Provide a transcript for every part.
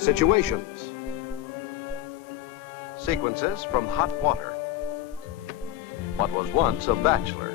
Situations. Sequences from hot water. What was once a bachelor.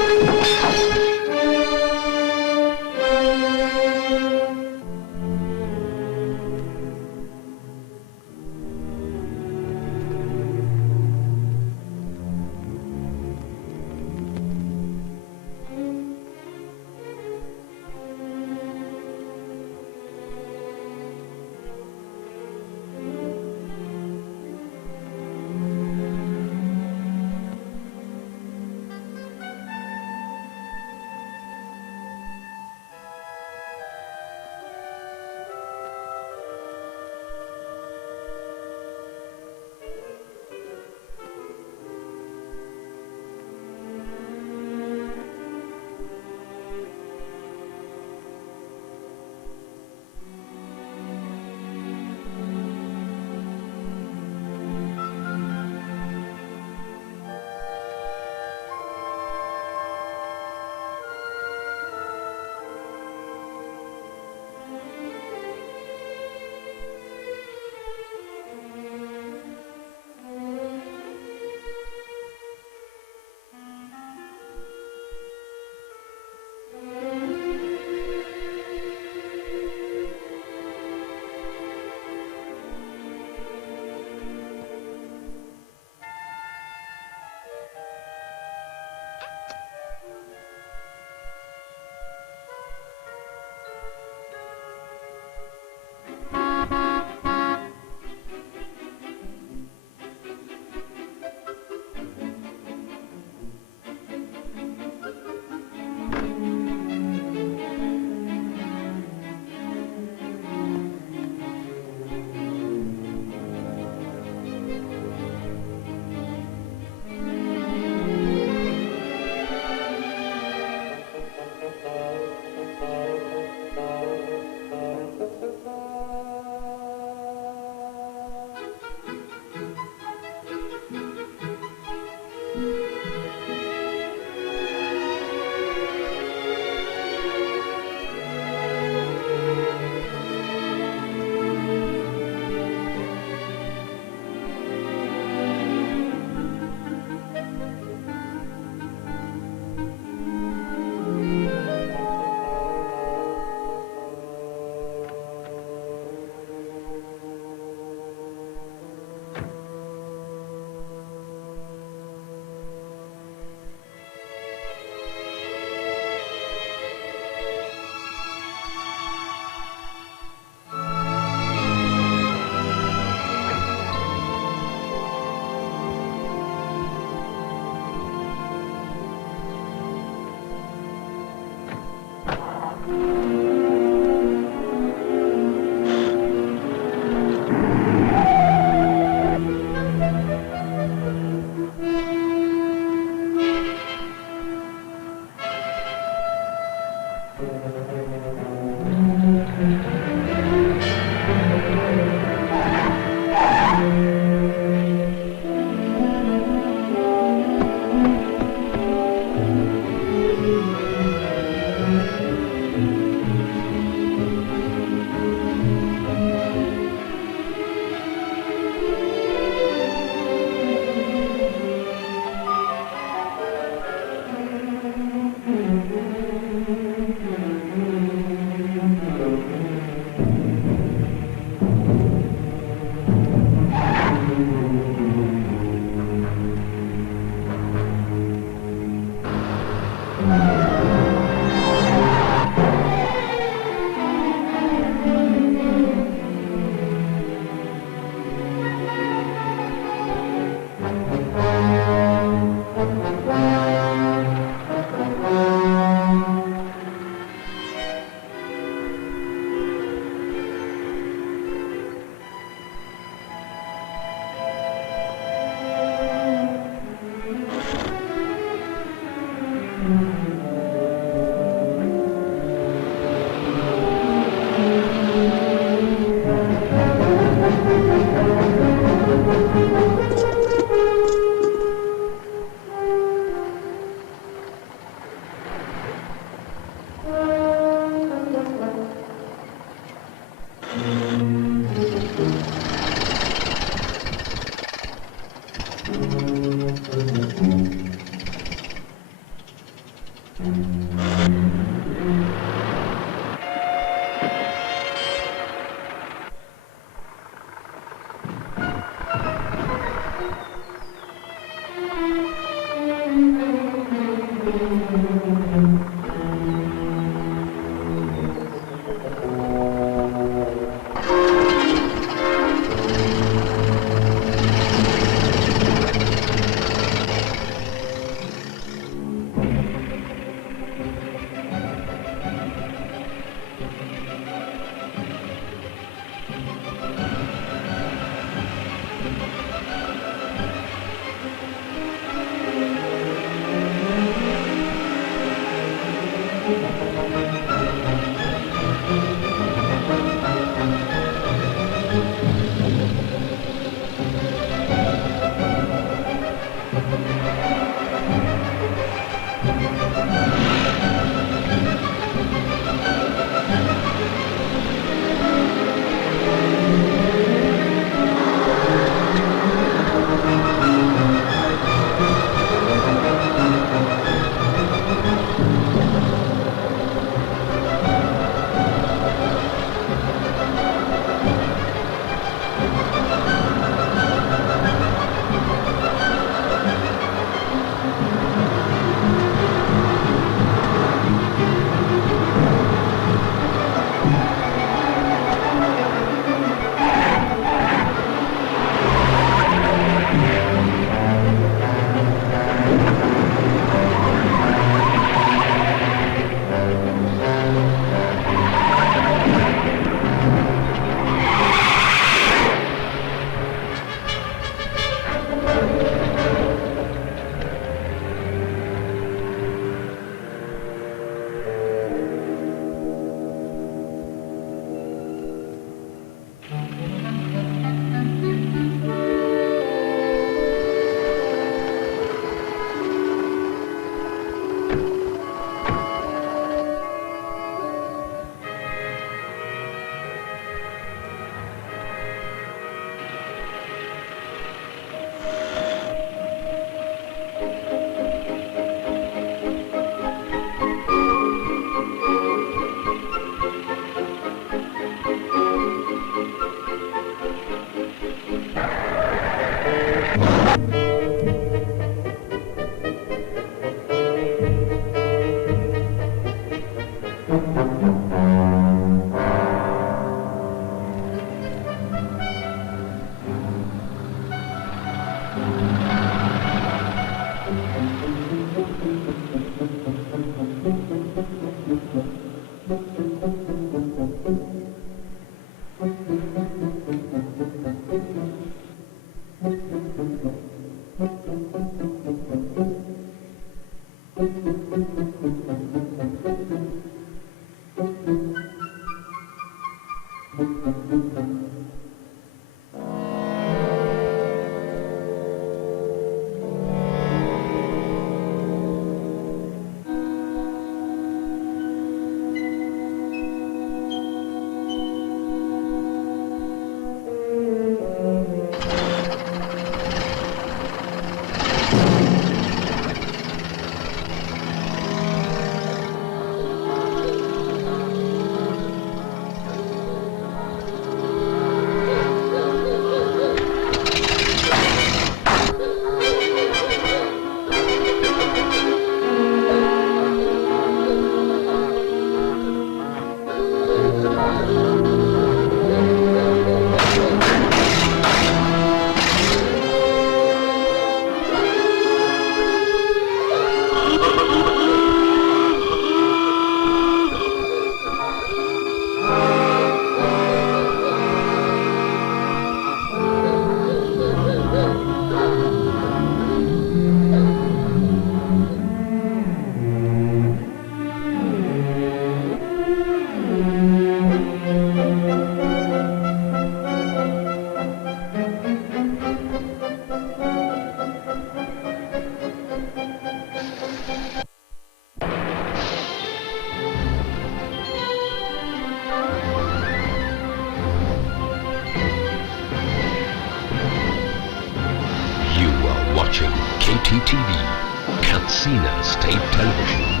Katsina State Television.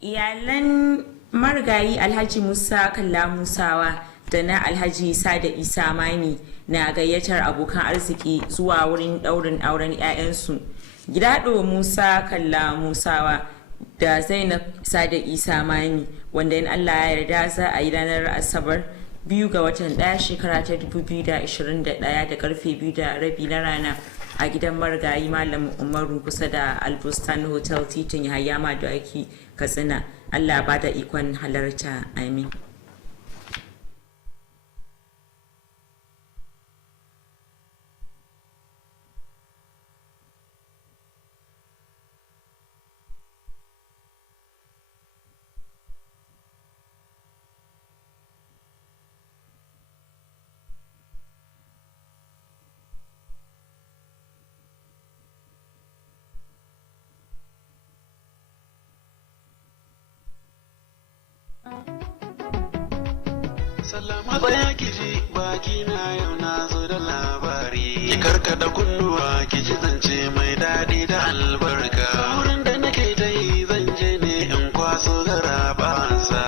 Iyalan marigayi Alhaji Musa Kalla Musawa da na Alhaji Sada Isa Mani na gayyatar abokan arziki zuwa wurin ɗaurin auren 'ya'yansu. Gidado Musa Kalla Musawa da Zainab Sada Isa Mani, wanda in Allah ya yarda za a yi ranar Asabar 2 ga watan 1 shekara ta 2021 da karfe 2:30 na rana a gidan marigayi Malam Umaru kusa da Albustan Hotel titin Yahaya Madawaki, Katsina. Allah ba da ikon halarta, amin. Salama baya kiji baki na yau na zo da labari. Ki karkada kunnuwa ki ji zance mai daɗi da albarka. Wurin da nake ta yi zan je ne in kwaso gara bansa.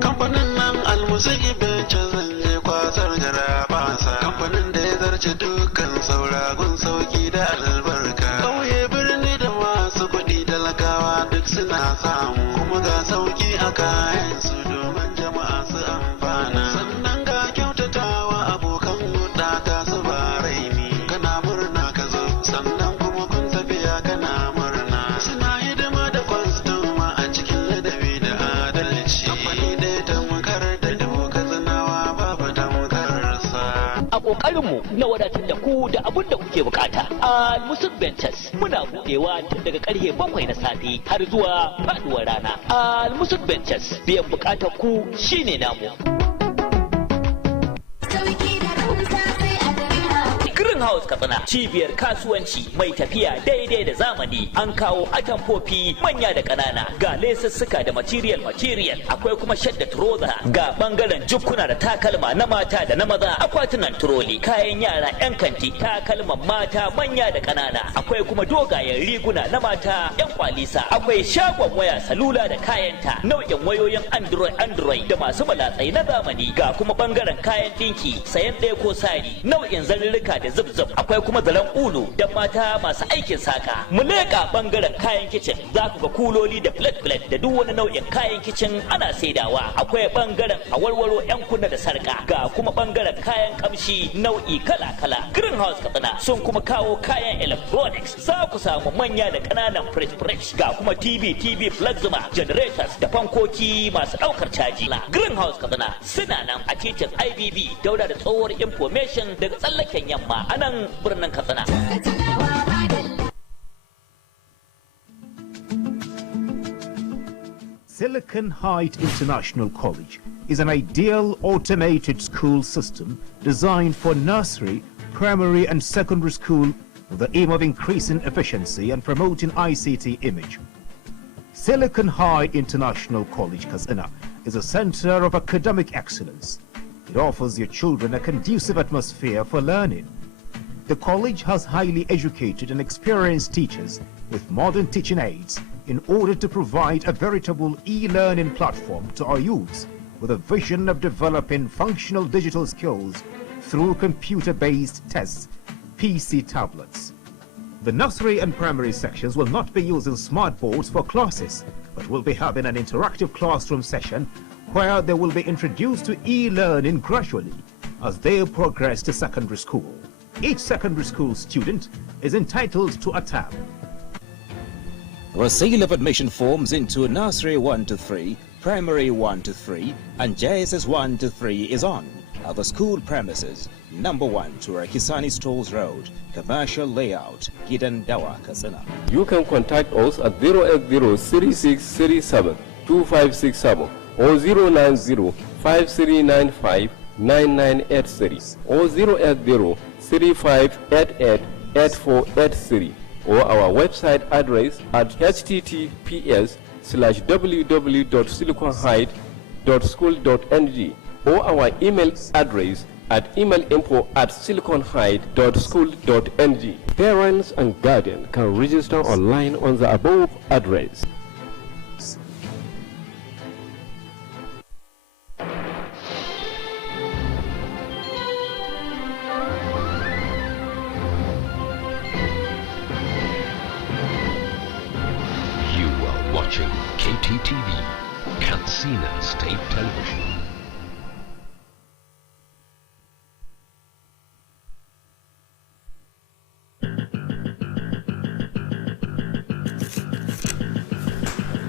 Kamfanin nan almusaki bece zan je kwasar gara bansa. Kamfanin da ya zarce dukkan sauragun sauki da albarka. Kauye birni da masu kuɗi talakawa duk suna samu. Kuma ga sauki a kayan su domin jama'a su amfana. Sannan ga kyautatawa abokan hudda ta su ba raini. Kana murna ka zo sannan kuma kun tafiya kana murna. Suna hidima da kwastoma a cikin ladabi da adalci. Kamfani ɗaya tamkar da dubu katsinawa babu tamkarsa. A ƙoƙarinmu na wadatar da ku da abin da kuke bukata. A Musuk Ventures muna buɗewa tun daga ƙarfe 7 na safe har zuwa faɗuwar rana. A Musuk Ventures biyan bukatar ku shine namu. Greenhouse Katsina, cibiyar kasuwanci mai tafiya daidai da zamani. An kawo atamfofi manya da ƙanana, ga lesussuka da material, akwai kuma shadda trouser, ga bangaren jukkuna da takalma na mata da na maza, akwatunan turoli, kayan yara 'yan kanti, takalman mata manya da ƙanana, akwai kuma dogayen riguna na mata 'yan kwalisa, akwai shagon waya salula da kayanta, nau'in wayoyin android da masu malatsai na zamani, ga kuma bangaren kayan dinki, sayan ɗaya ko sari, nau'in zarurruka da zub akwai kuma zaren ulu da mata masu aikin saka. Mu leƙa bangaren kayan kicin, za ku ga kuloli da plate da duk wani nau'in kayan kicin ana saidawa. Akwai bangaren awarwaro 'yan kunna da sarka, ga kuma bangaren kayan kamshi nau'i kala-kala. Greenhouse Katsina sun kuma kawo kayan electronics, za ku samu manya da ƙananan fridge, ga kuma TV plasma, generators da fankoki masu ɗaukar caji. Greenhouse Katsina suna nan a titin IBB daura da tsohuwar information daga tsallaken yamma a nan birnin Katsina. Silicon Heights International College is an ideal automated school system designed for nursery, primary and secondary school with the aim of increasing efficiency and promoting ICT image. Silicon Heights International College, Katsina, is a center of academic excellence. It offers your children a conducive atmosphere for learning. The college has highly educated and experienced teachers with modern teaching aids in order to provide a veritable e-learning platform to our youths with a vision of developing functional digital skills through computer-based tests, PC tablets. The nursery and primary sections will not be using smart boards for classes, but will be having an interactive classroom session where they will be introduced to e-learning gradually as they progress to secondary school. Each secondary school student is entitled to a tab. Receipt of admission forms into Nursery 1 to 3, Primary 1 to 3, and JSS 1 to 3 is on at the school premises, number 1 Turakisani Stores Road, Commercial Layout, Gidandawa, Katsina. You can contact us at 080-3637-2567 or 090-5395-9983 or 080-3588-8483 or our website address at https:/www.siliconhide.school.ng or our email address at emailinfo@siliconhide.school.ng. Parents and guardians can register online on the above address. You are watching KTTV, Katsina State Television.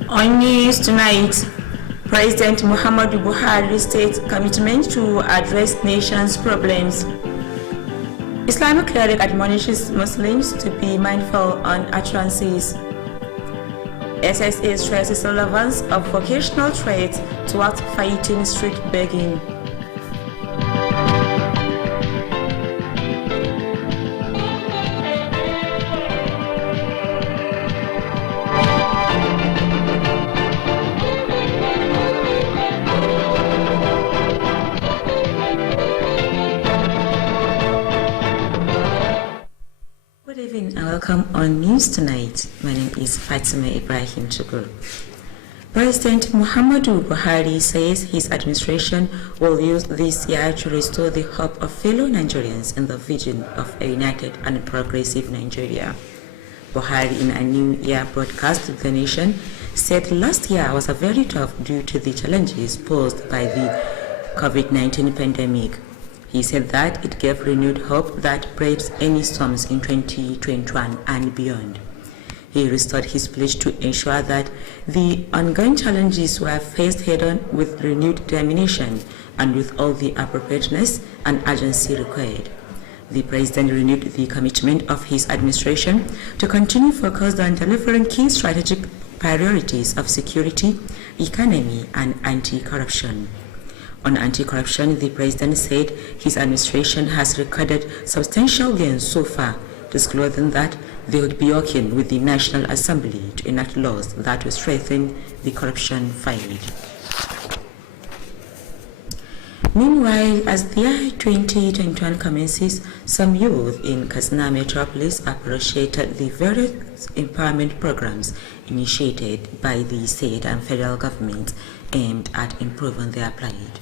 On news tonight, President Muhammadu Buhari states commitment to address nation's problems. Islamic cleric admonishes Muslims to be mindful on utterances. SSA stresses relevance of vocational trades towards fighting street begging. Good evening and welcome on News Tonight. My name is Fatima Ibrahim Chukur. President Muhammadu Buhari says his administration will use this year to restore the hope of fellow Nigerians in the vision of a united and progressive Nigeria. Buhari, in a New Year broadcast to the nation, said last year was a very tough due to the challenges posed by the COVID-19 pandemic. He said that it gave renewed hope that braves any storms in 2021 and beyond. He restored his pledge to ensure that the ongoing challenges were faced head-on with renewed determination and with all the appropriateness and urgency required. The President renewed the commitment of his administration to continue focused on delivering key strategic priorities of security, economy, and anti-corruption. On anti-corruption, the President said his administration has recorded substantial gains so far, disclosing that they would be working with the National Assembly to enact laws that will strengthen the corruption fight. Meanwhile, as the year 2021 commences, some youth in Katsina metropolis appreciated the various empowerment programs initiated by the state and federal government aimed at improving their plight.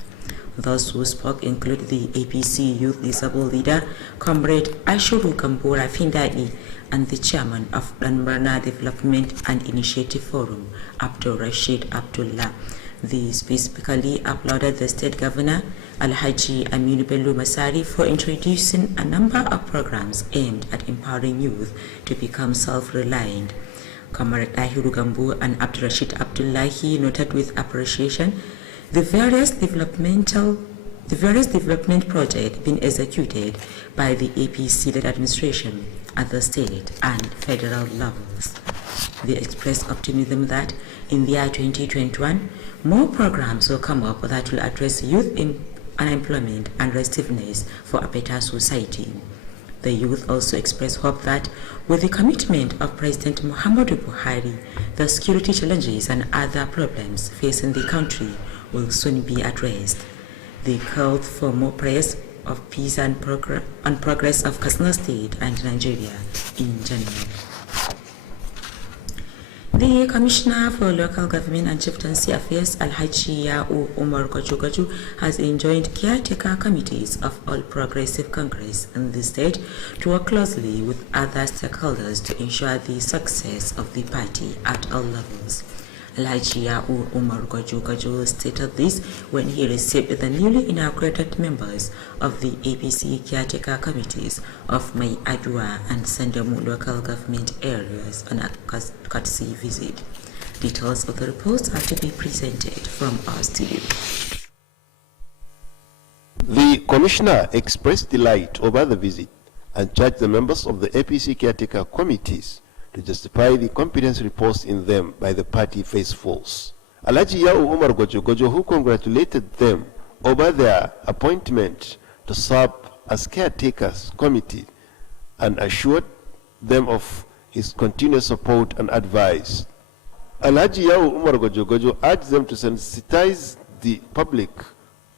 Those who spoke include the APC Youth Disabled Leader, Comrade Ashuru Kambura Findai, and the Chairman of Lanbarna Development and Initiative Forum, Abdul Rashid Abdullah. They specifically applauded the State Governor, Alhaji Aminu Bello Masari, for introducing a number of programs aimed at empowering youth to become self-reliant. Comrade Ahiru Gambu and Abdul Rashid Abdullahi noted with appreciation the various development projects being executed by the APC-led administration at the state and federal levels. They expressed optimism that in the year 2021, more programs will come up that will address youth unemployment and restiveness for a better society. The youth also expressed hope that with the commitment of President Muhammadu Buhari, the security challenges and other problems facing the country will soon be addressed. They called for more prayers of peace and progress of Katsina State and Nigeria in general. The Commissioner for Local Government and Chieftaincy Affairs, Alhaji Ya'u Umar Goju, has enjoined caretaker committees of all progressive Congress in the state to work closely with other stakeholders to ensure the success of the party at all levels. Alhaji Ya'u Umar Gojo stated this when he received the newly inaugurated members of the APC caretaker committees of Mai Adua and Sandemu local government areas on a courtesy visit. Details of the reports are to be presented from our studio. The Commissioner expressed delight over the visit and charged the members of the APC caretaker committees to justify the competence reposed in them by the party faithfuls. Alhaji Ya'u Umar Gojo, who congratulated them over their appointment to serve as caretakers committee and assured them of his continued support and advice. Alhaji Ya'u Umar Gojo urged them to sensitize the public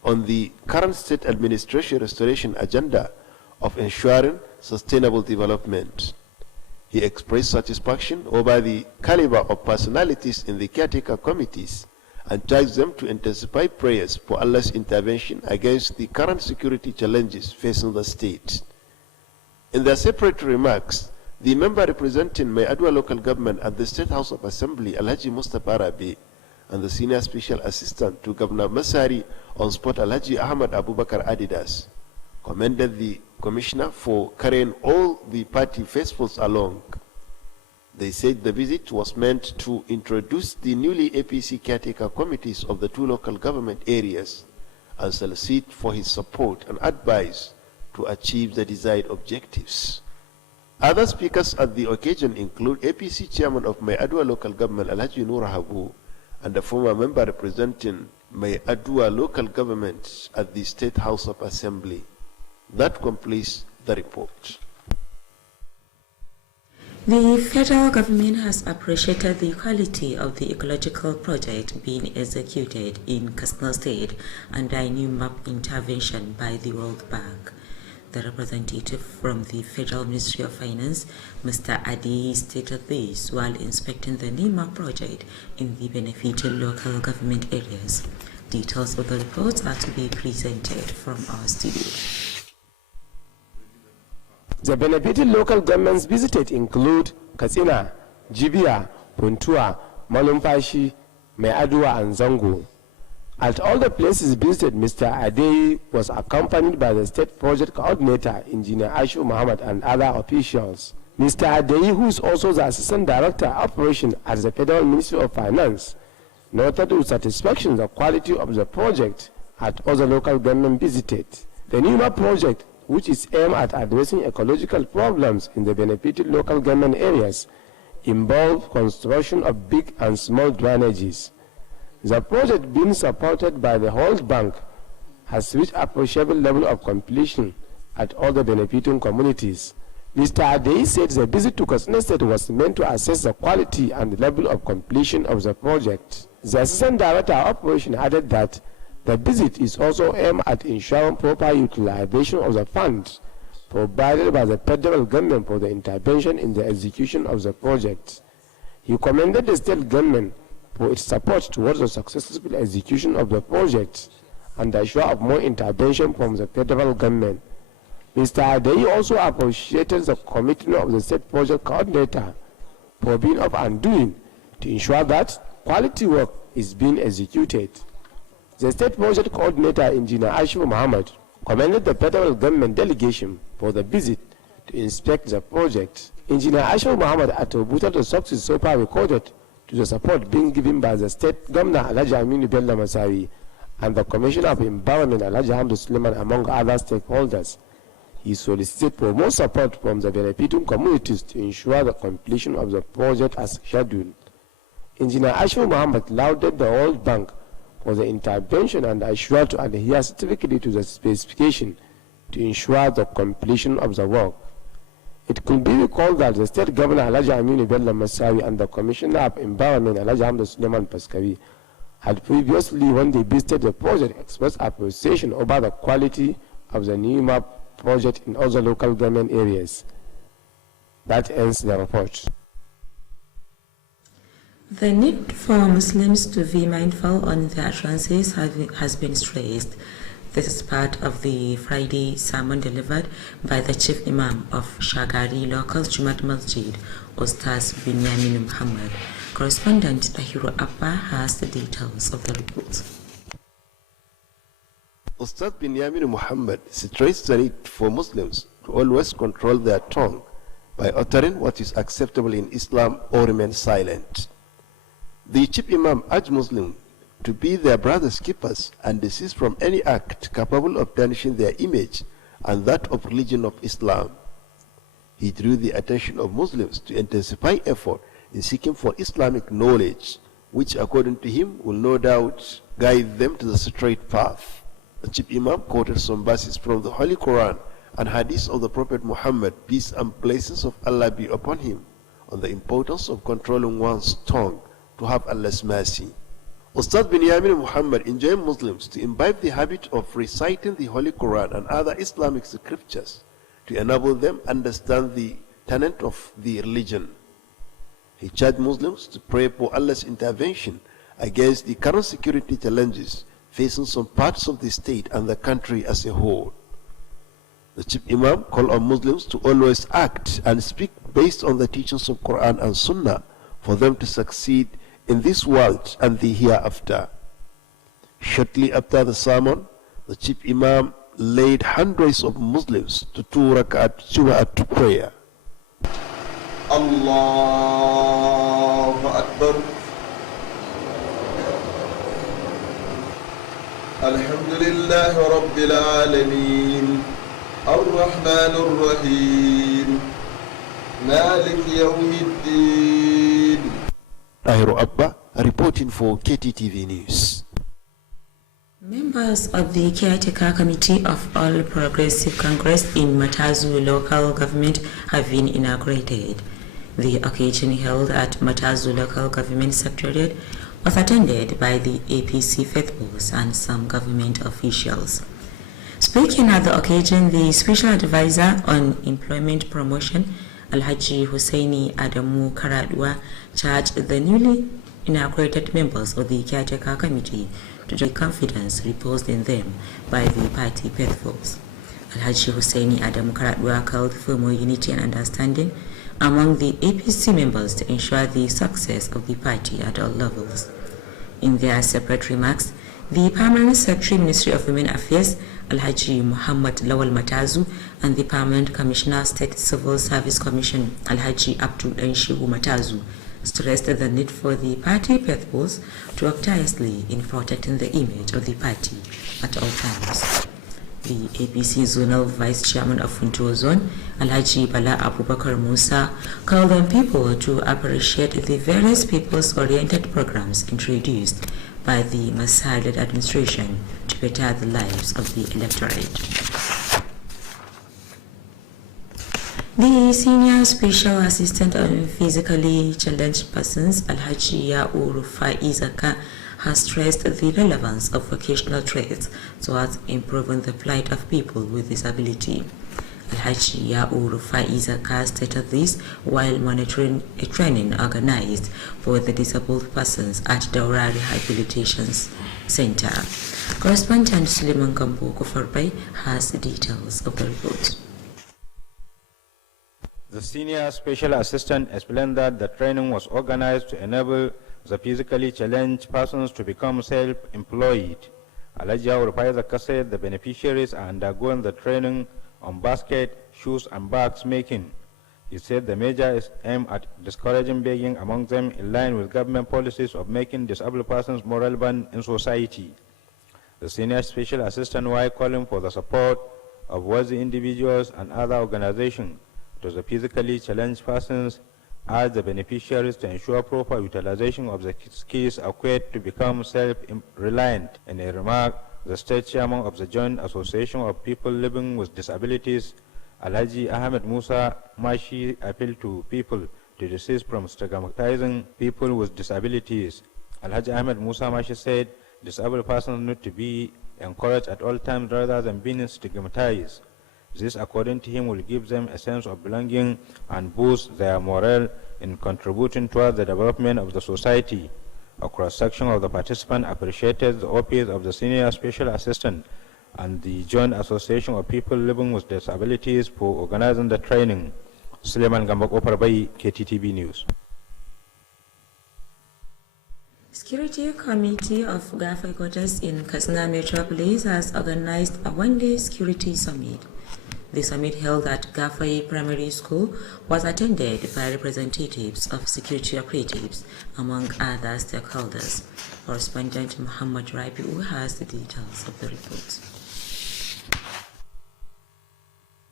on the current state administration restoration agenda of ensuring sustainable development. He expressed satisfaction over the caliber of personalities in the caretaker committees and charged them to intensify prayers for Allah's intervention against the current security challenges facing the state. In their separate remarks, the member representing Mai Adua local government at the State House of Assembly, Alhaji Mustapha Rabi, and the Senior Special Assistant to Governor Masari on spot, Alhaji Ahmad Abubakar Adidas, commended the Commissioner for carrying all the party faithfuls along. They said the visit was meant to introduce the newly APC caretaker committees of the two local government areas and solicit for his support and advice to achieve the desired objectives. Other speakers at the occasion include APC Chairman of Mai Adua local government, Alhaji Nur Habu, and the former member representing Mai Adua local government at the State House of Assembly. That completes the report. The federal government has appreciated the quality of the ecological project being executed in Katsina State under a new map intervention by the World Bank. The representative from the Federal Ministry of Finance, Mr. Adi, stated this while inspecting the new map project in the benefited local government areas. Details of the reports are to be presented from our studio. The benefited local governments visited include Katsina, Jibia, Puntua, Malumfashi, Mai Adua, and Zango. At all the places visited, Mr. Ade was accompanied by the State Project Coordinator, Engineer Ashu Muhammad, and other officials. Mr. Ade, who is also the Assistant Director of Operation at the Federal Ministry of Finance, noted with satisfaction the quality of the project at all the local government visited. The NEMA project, which is aimed at addressing ecological problems in the benefited local government areas, involves construction of big and small drainages. The project, being supported by the World Bank, has reached appreciable level of completion at all the benefiting communities. Mr. Adei said the visit to Katsina State was meant to assess the quality and the level of completion of the project. The Assistant Director of Operation added that the visit is also aimed at ensuring proper utilization of the funds provided by the federal government for the intervention in the execution of the project. He commended the state government for its support towards the successful execution of the project and assured of more intervention from the federal government. Mr. Adei also appreciated the commitment of the state project coordinator for being up and doing to ensure that quality work is being executed. The State Project Coordinator, Engineer Ashu Muhammad, commended the federal government delegation for the visit to inspect the project. Engineer Ashu Muhammad attributed the success so far recorded to the support being given by the State Governor Alhaji Aminu Bello Masawi and the Commissioner of Environment Alhaji Hamdu Suleiman, among other stakeholders. He solicited for more support from the benefiting communities to ensure the completion of the project as scheduled. Engineer Ashu Muhammad lauded the World Bank for the intervention and assured to adhere strictly to the specification to ensure the completion of the work. It could be recalled that the State Governor Alhaji Aminu Bello Masawi and the Commissioner of Environment Alhaji Hamdu Suleiman Paskavi had previously, when they visited the project, expressed appreciation over the quality of the new map project in other local government areas. That ends the report. The need for Muslims to be mindful on their utterances has been stressed. This is part of the Friday sermon delivered by the Chief Imam of Shagari Local Jumat Masjid, Ustaz Binyamin Muhammad, Correspondent Ahiro Abba has the details of the report. Ustad Binyamin Muhammad stressed the need for Muslims to always control their tongue by uttering what is acceptable in Islam or remain silent. The chief imam urged Muslims to be their brother's keepers and desist from any act capable of tarnishing their image and that of religion of Islam. He drew the attention of Muslims to intensify effort in seeking for Islamic knowledge, which according to him will no doubt guide them to the straight path. The chief imam quoted some verses from the Holy Quran and hadiths of the Prophet Muhammad, peace and blessings of Allah be upon him, on the importance of controlling one's tongue to have Allah's mercy. Ustad Binyamin Muhammad enjoined Muslims to imbibe the habit of reciting the Holy Quran and other Islamic scriptures to enable them understand the tenet of the religion. He charged Muslims to pray for Allah's intervention against the current security challenges facing some parts of the state and the country as a whole. The chief imam called on Muslims to always act and speak based on the teachings of Quran and Sunnah for them to succeed in this world and the hereafter. Shortly after the sermon, the chief imam led hundreds of Muslims to 2 rak'at Jumu'at prayer. Allahu Akbar. Alhamdulillah Rabbil Alameen. Ar-Rahman Ar-Rahim. Malik Yawmiddin. Ahiro Abba reporting for KTTV News. Members of the Caretaker Committee of All Progressive Congress in Matazu local government have been inaugurated. The occasion held at Matazu local government secretariat was attended by the APC faithfuls and some government officials. Speaking at the occasion, the Special Advisor on Employment Promotion, Alhaji Hussaini Adamu Karadwa, charged the newly inaugurated members of the Caretaker Committee to the confidence reposed in them by the party faithfuls. Alhaji Hussaini Adamu Karadwa called for more unity and understanding among the APC members to ensure the success of the party at all levels. In their separate remarks, the Permanent Secretary, Ministry of Women Affairs, Alhaji Muhammad Lawal Matazu, and the Permanent Commissioner, State Civil Service Commission, Alhaji Abdul Enshihu Matazu, stressed the need for the party faithfuls to work tirelessly in protecting the image of the party at all times. The APC Zonal Vice Chairman of Funtua Zone, Alhaji Bala Abubakar Musa, called on people to appreciate the various people's-oriented programs introduced by the Masar-led administration to better the lives of the electorate. The Senior Special Assistant on Physically Challenged Persons, Alhaji Ya'u Rufai Zaka, has stressed the relevance of vocational trades towards improving the plight of people with disability. Alhaji Ya'u Rufai Zaka stated this while monitoring a training organized for the disabled persons at Daura Rehabilitation Center. Correspondent Suleiman Gambo Kofarbai has the details of the report. The Senior Special Assistant explained that the training was organized to enable the physically challenged persons to become self-employed. Alhaji Ya'u Rufai Zaka said the beneficiaries are undergoing the training on basket, shoes and bags making. He said the measure is aimed at discouraging begging among them in line with government policies of making disabled persons more relevant in society. The Senior Special Assistant, while calling for the support of worthy individuals and other organizations to the physically challenged persons, urged the beneficiaries to ensure proper utilization of the skills acquired to become self-reliant. In a remark, the State Chairman of the Joint Association of People Living with Disabilities, Alhaji Ahmed Musa Mashi, appealed to people to desist from stigmatizing people with disabilities. Alhaji Ahmed Musa Mashi said disabled persons need to be encouraged at all times rather than being stigmatized. This, according to him, will give them a sense of belonging and boost their morale in contributing towards the development of the society. A cross-section of the participants appreciated the office of the Senior Special Assistant and the Joint Association of People Living with Disabilities for organizing the training. Suleiman Gambak Oparbai, KTTV News. Security Committee of Gafai Quarters in Katsina Metropolis has organized a one-day security summit. The summit held at Gafai Primary School was attended by representatives of security operatives, among other stakeholders. Correspondent Muhammad Rabiu has the details of the report.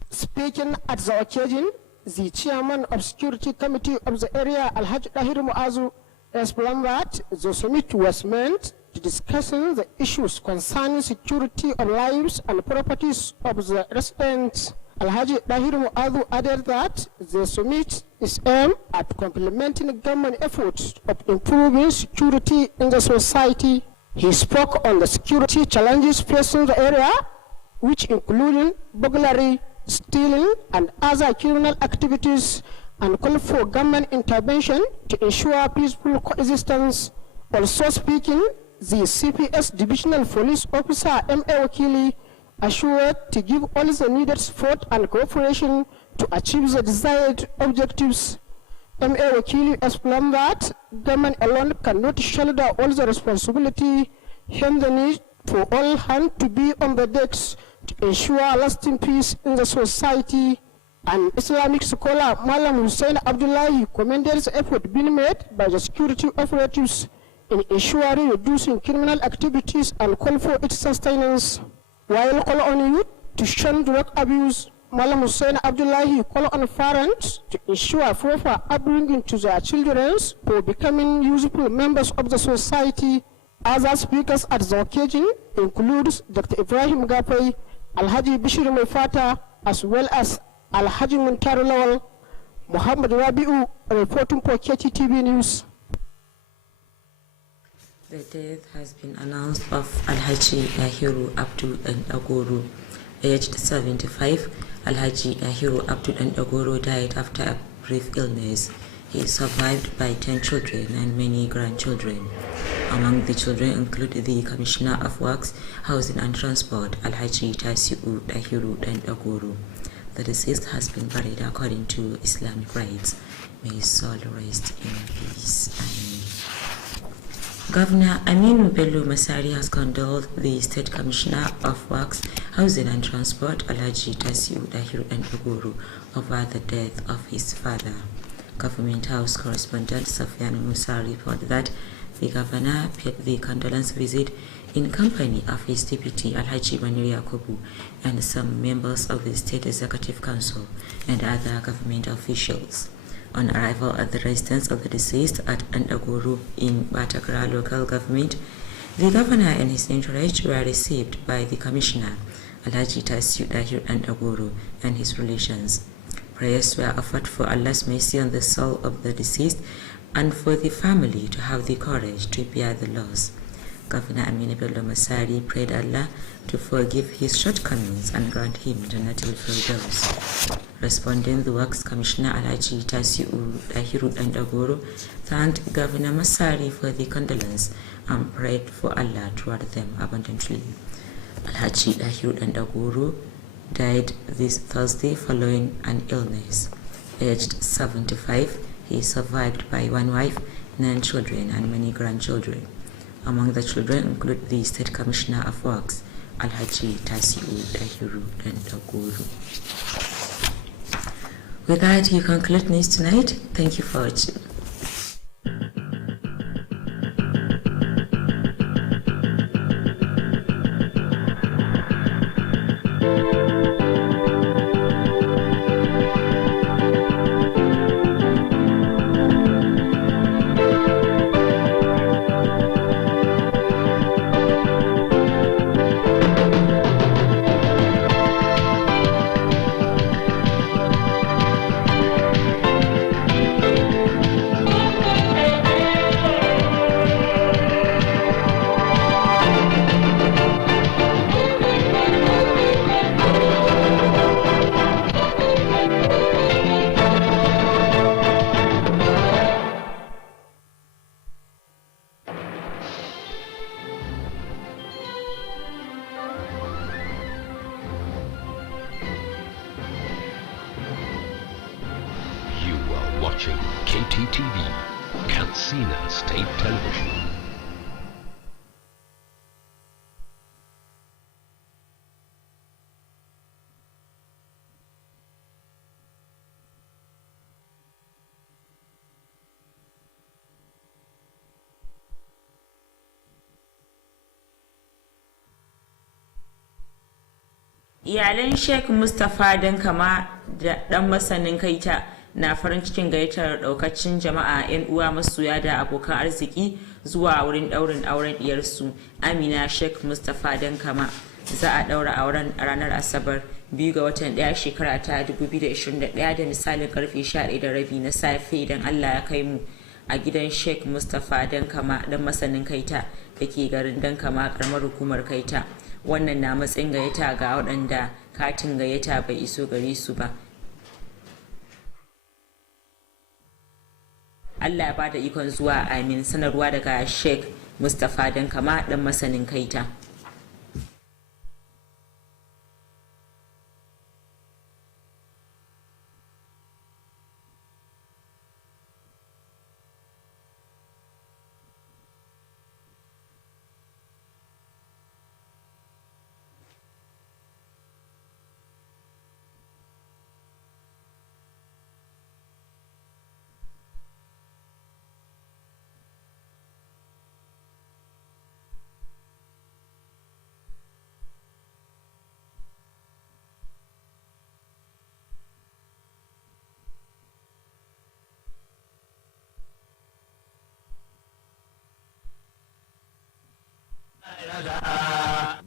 Speaking at the occasion, the chairman of Security Committee of the area, Alhaji Dahir Muazu, explained that the summit was meant to discuss the issues concerning security of lives and properties of the residents. Alhaji Dahir Muazu added that the summit is aimed at complementing government efforts of improving security in the society. He spoke on the security challenges facing the area, which including burglary, stealing, and other criminal activities, and called for government intervention to ensure peaceful coexistence. Also speaking, the CPS Divisional Police Officer M.A. Wakili assured to give all the needed support and cooperation to achieve the desired objectives. M.A. Wakili explained that government alone cannot shoulder all the responsibility, hence the need for all hands to be on the decks to ensure lasting peace in the society. An Islamic scholar, Malam Hussein Abdullahi, commended the effort being made by the security operatives in ensuring reducing criminal activities and call for its sustenance. While call on youth to shun drug abuse, Malam Hussein Abdullahi called on parents to ensure proper upbringing to their children for becoming useful members of the society. Other speakers at the occasion include Dr. Ibrahim Gafai, Alhaji Bishir Mefata, as well as Alhaji Muntar Lawal. Muhammad Rabiu reporting for KTTV News. The death has been announced of Alhaji Dahiru Abdul and Agoro. Aged 75, Alhaji Dahiru Abdul and Agoro died after a brief illness. He is survived by 10 children and many grandchildren. Among the children include the Commissioner of Works, Housing and Transport, Alhaji Tasiu Dahiru and Agoro. The deceased has been buried according to Islamic rites. May his soul rest in peace. Amen. Governor Aminu Bello Masari has condoled the State Commissioner of Works, Housing and Transport, Alhaji Tasiu Dahiru and Agoro, over the death of his father. Government House correspondent Safian Musa reported that the governor paid the condolence visit in company of his deputy Alhaji Maniri Yakubu and some members of the State Executive Council and other government officials. On arrival at the residence of the deceased at Andaguru in Batagra local government, the governor and his entourage were received by the commissioner, Alhaji Tasiu Dahir Andaguru, and his relations. Prayers were offered for Allah's mercy on the soul of the deceased and for the family to have the courage to bear the loss. Governor Aminu Bello Masari prayed Allah to forgive his shortcomings and grant him Jannatul Firdaus. Responding, the Works Commissioner Alhaji Tasiu Dahiru Andagoro thanked Governor Masari for the condolence and prayed for Allah to reward them abundantly. Alhaji Dahiru Andagoro died this Thursday following an illness. Aged 75, he is survived by one wife, 9 children, and many grandchildren. Among the children include the State Commissioner of Works, Alhaji Tasiu Dahiru Andagoro. With that, you conclude news tonight. Thank you for watching. Watching KTTV, Katsina State Television. Iyalan Sheikh Mustapha Dankama da ɗan masanin kaita na farin cikin gayyatar ɗaukacin jama'a 'yan uwa masoya da abokan arziki zuwa wurin ɗaurin auren ɗiyarsu Amina Sheikh Mustapha Dankama. Za a ɗaura auren a ranar Asabar 2 ga watan 1 shekara ta 2021 da misalin karfe 11:30 na safe idan Allah ya kai mu a gidan Sheikh Mustapha Dankama ɗan masanin kaita da ke garin Dankama karamar hukumar kaita. Wannan na matsayin gayyata ga waɗanda katin gayyata bai iso gare su ba. Allah ya bada ikon zuwa, amin. Sanarwa daga Sheikh Mustapha Dankama ɗan masanin kaita.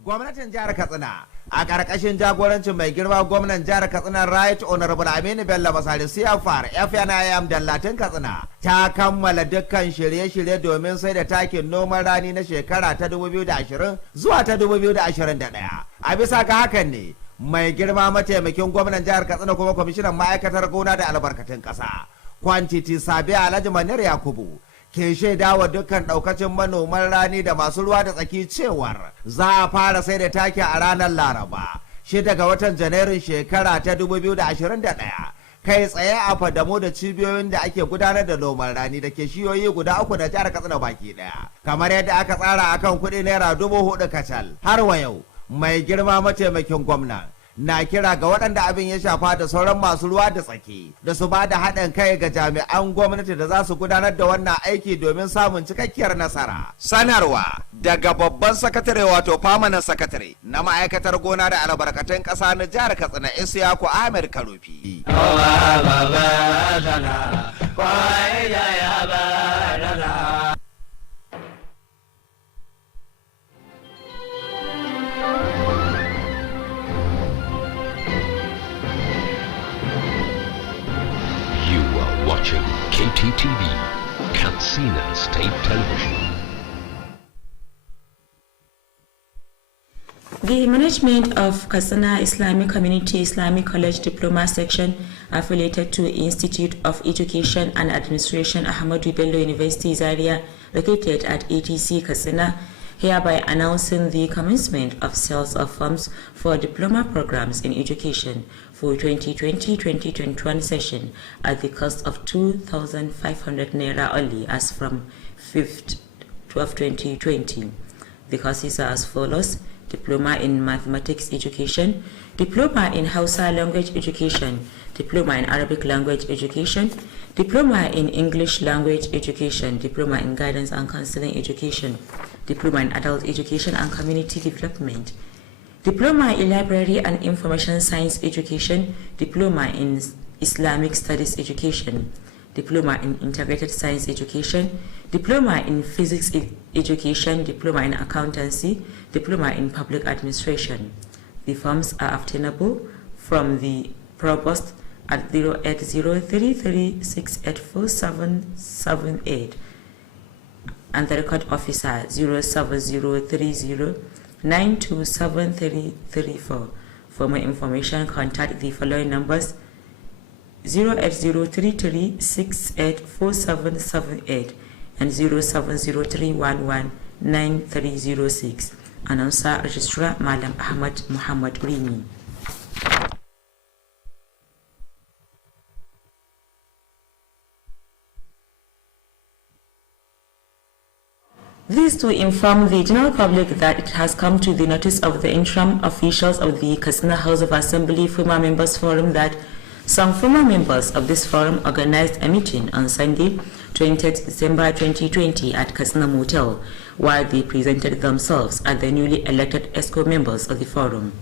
Gwamnatin jihar Katsina a ƙarƙashin jagorancin mai girma gwamnan jihar Katsina Right Honorable Aminu Bello Masari CFR FNIM Dallatin Katsina ta kammala dukkan shirye-shirye domin sai da takin noman rani na shekara ta 2020 zuwa ta 2021. A bisa ga hakan ne mai girma mataimakin gwamnan jihar Katsina kuma kwamishinan ma'aikatar gona da albarkatun ƙasa Quantity Sabi Alhaji Manir Yakubu ke shaida wa dukkan daukacin manoman rani da masu ruwa da tsaki cewar za a fara sai da taki a ranar Laraba 6 ga watan Janairun shekara ta 2021 kai tsaye a fadamu da cibiyoyin da ake gudanar da noman rani da ke shiyoyi guda 3 da jihar Katsina baki daya kamar yadda aka tsara akan kuɗi naira 4,000 kacal. Har wa yau mai girma mataimakin gwamna na kira ga waɗanda abin ya shafa da sauran masu ruwa da tsaki da su ba da haɗin kai ga jami'an gwamnati da za su gudanar da wannan aiki domin samun cikakkiyar nasara. Sanarwa daga babban sakatare wato famanan sakatare na ma'aikatar gona da albarkatun ƙasa na jihar Katsina Isiyaku Ahmed Karofi. Watching KTTV, Katsina State Television. The management of Katsina Islamic Community Islamic College Diploma Section affiliated to Institute of Education and Administration Ahmadu Bello University Zaria located at ATC Katsina hereby announcing the commencement of sales of forms for diploma programs in education for 2020-2021 session at the cost of 2,500 naira only as from 5th 12 2020. The courses are as follows: Diploma in Mathematics Education, Diploma in Hausa Language Education, Diploma in Arabic Language Education, Diploma in English Language Education, Diploma in Guidance and Counseling Education, Diploma in Adult Education and Community Development, Diploma in Library and Information Science Education, Diploma in Islamic Studies Education, Diploma in Integrated Science Education, Diploma in Physics Education, Diploma in Accountancy, Diploma in Public Administration. The forms are obtainable from the Provost at 08033684778 and the Record Officer 07030927334. For more information, contact the following numbers: 08033684778 and 07031193006. Announcer Registrar Malam Ahmad Muhammad Rimi. This to inform the general public that it has come to the notice of the interim officials of the Katsina House of Assembly Former Members Forum that some former members of this forum organized a meeting on Sunday, 20th December 2020 at Katsina Motel, while they presented themselves as the newly elected ESCO members of the forum.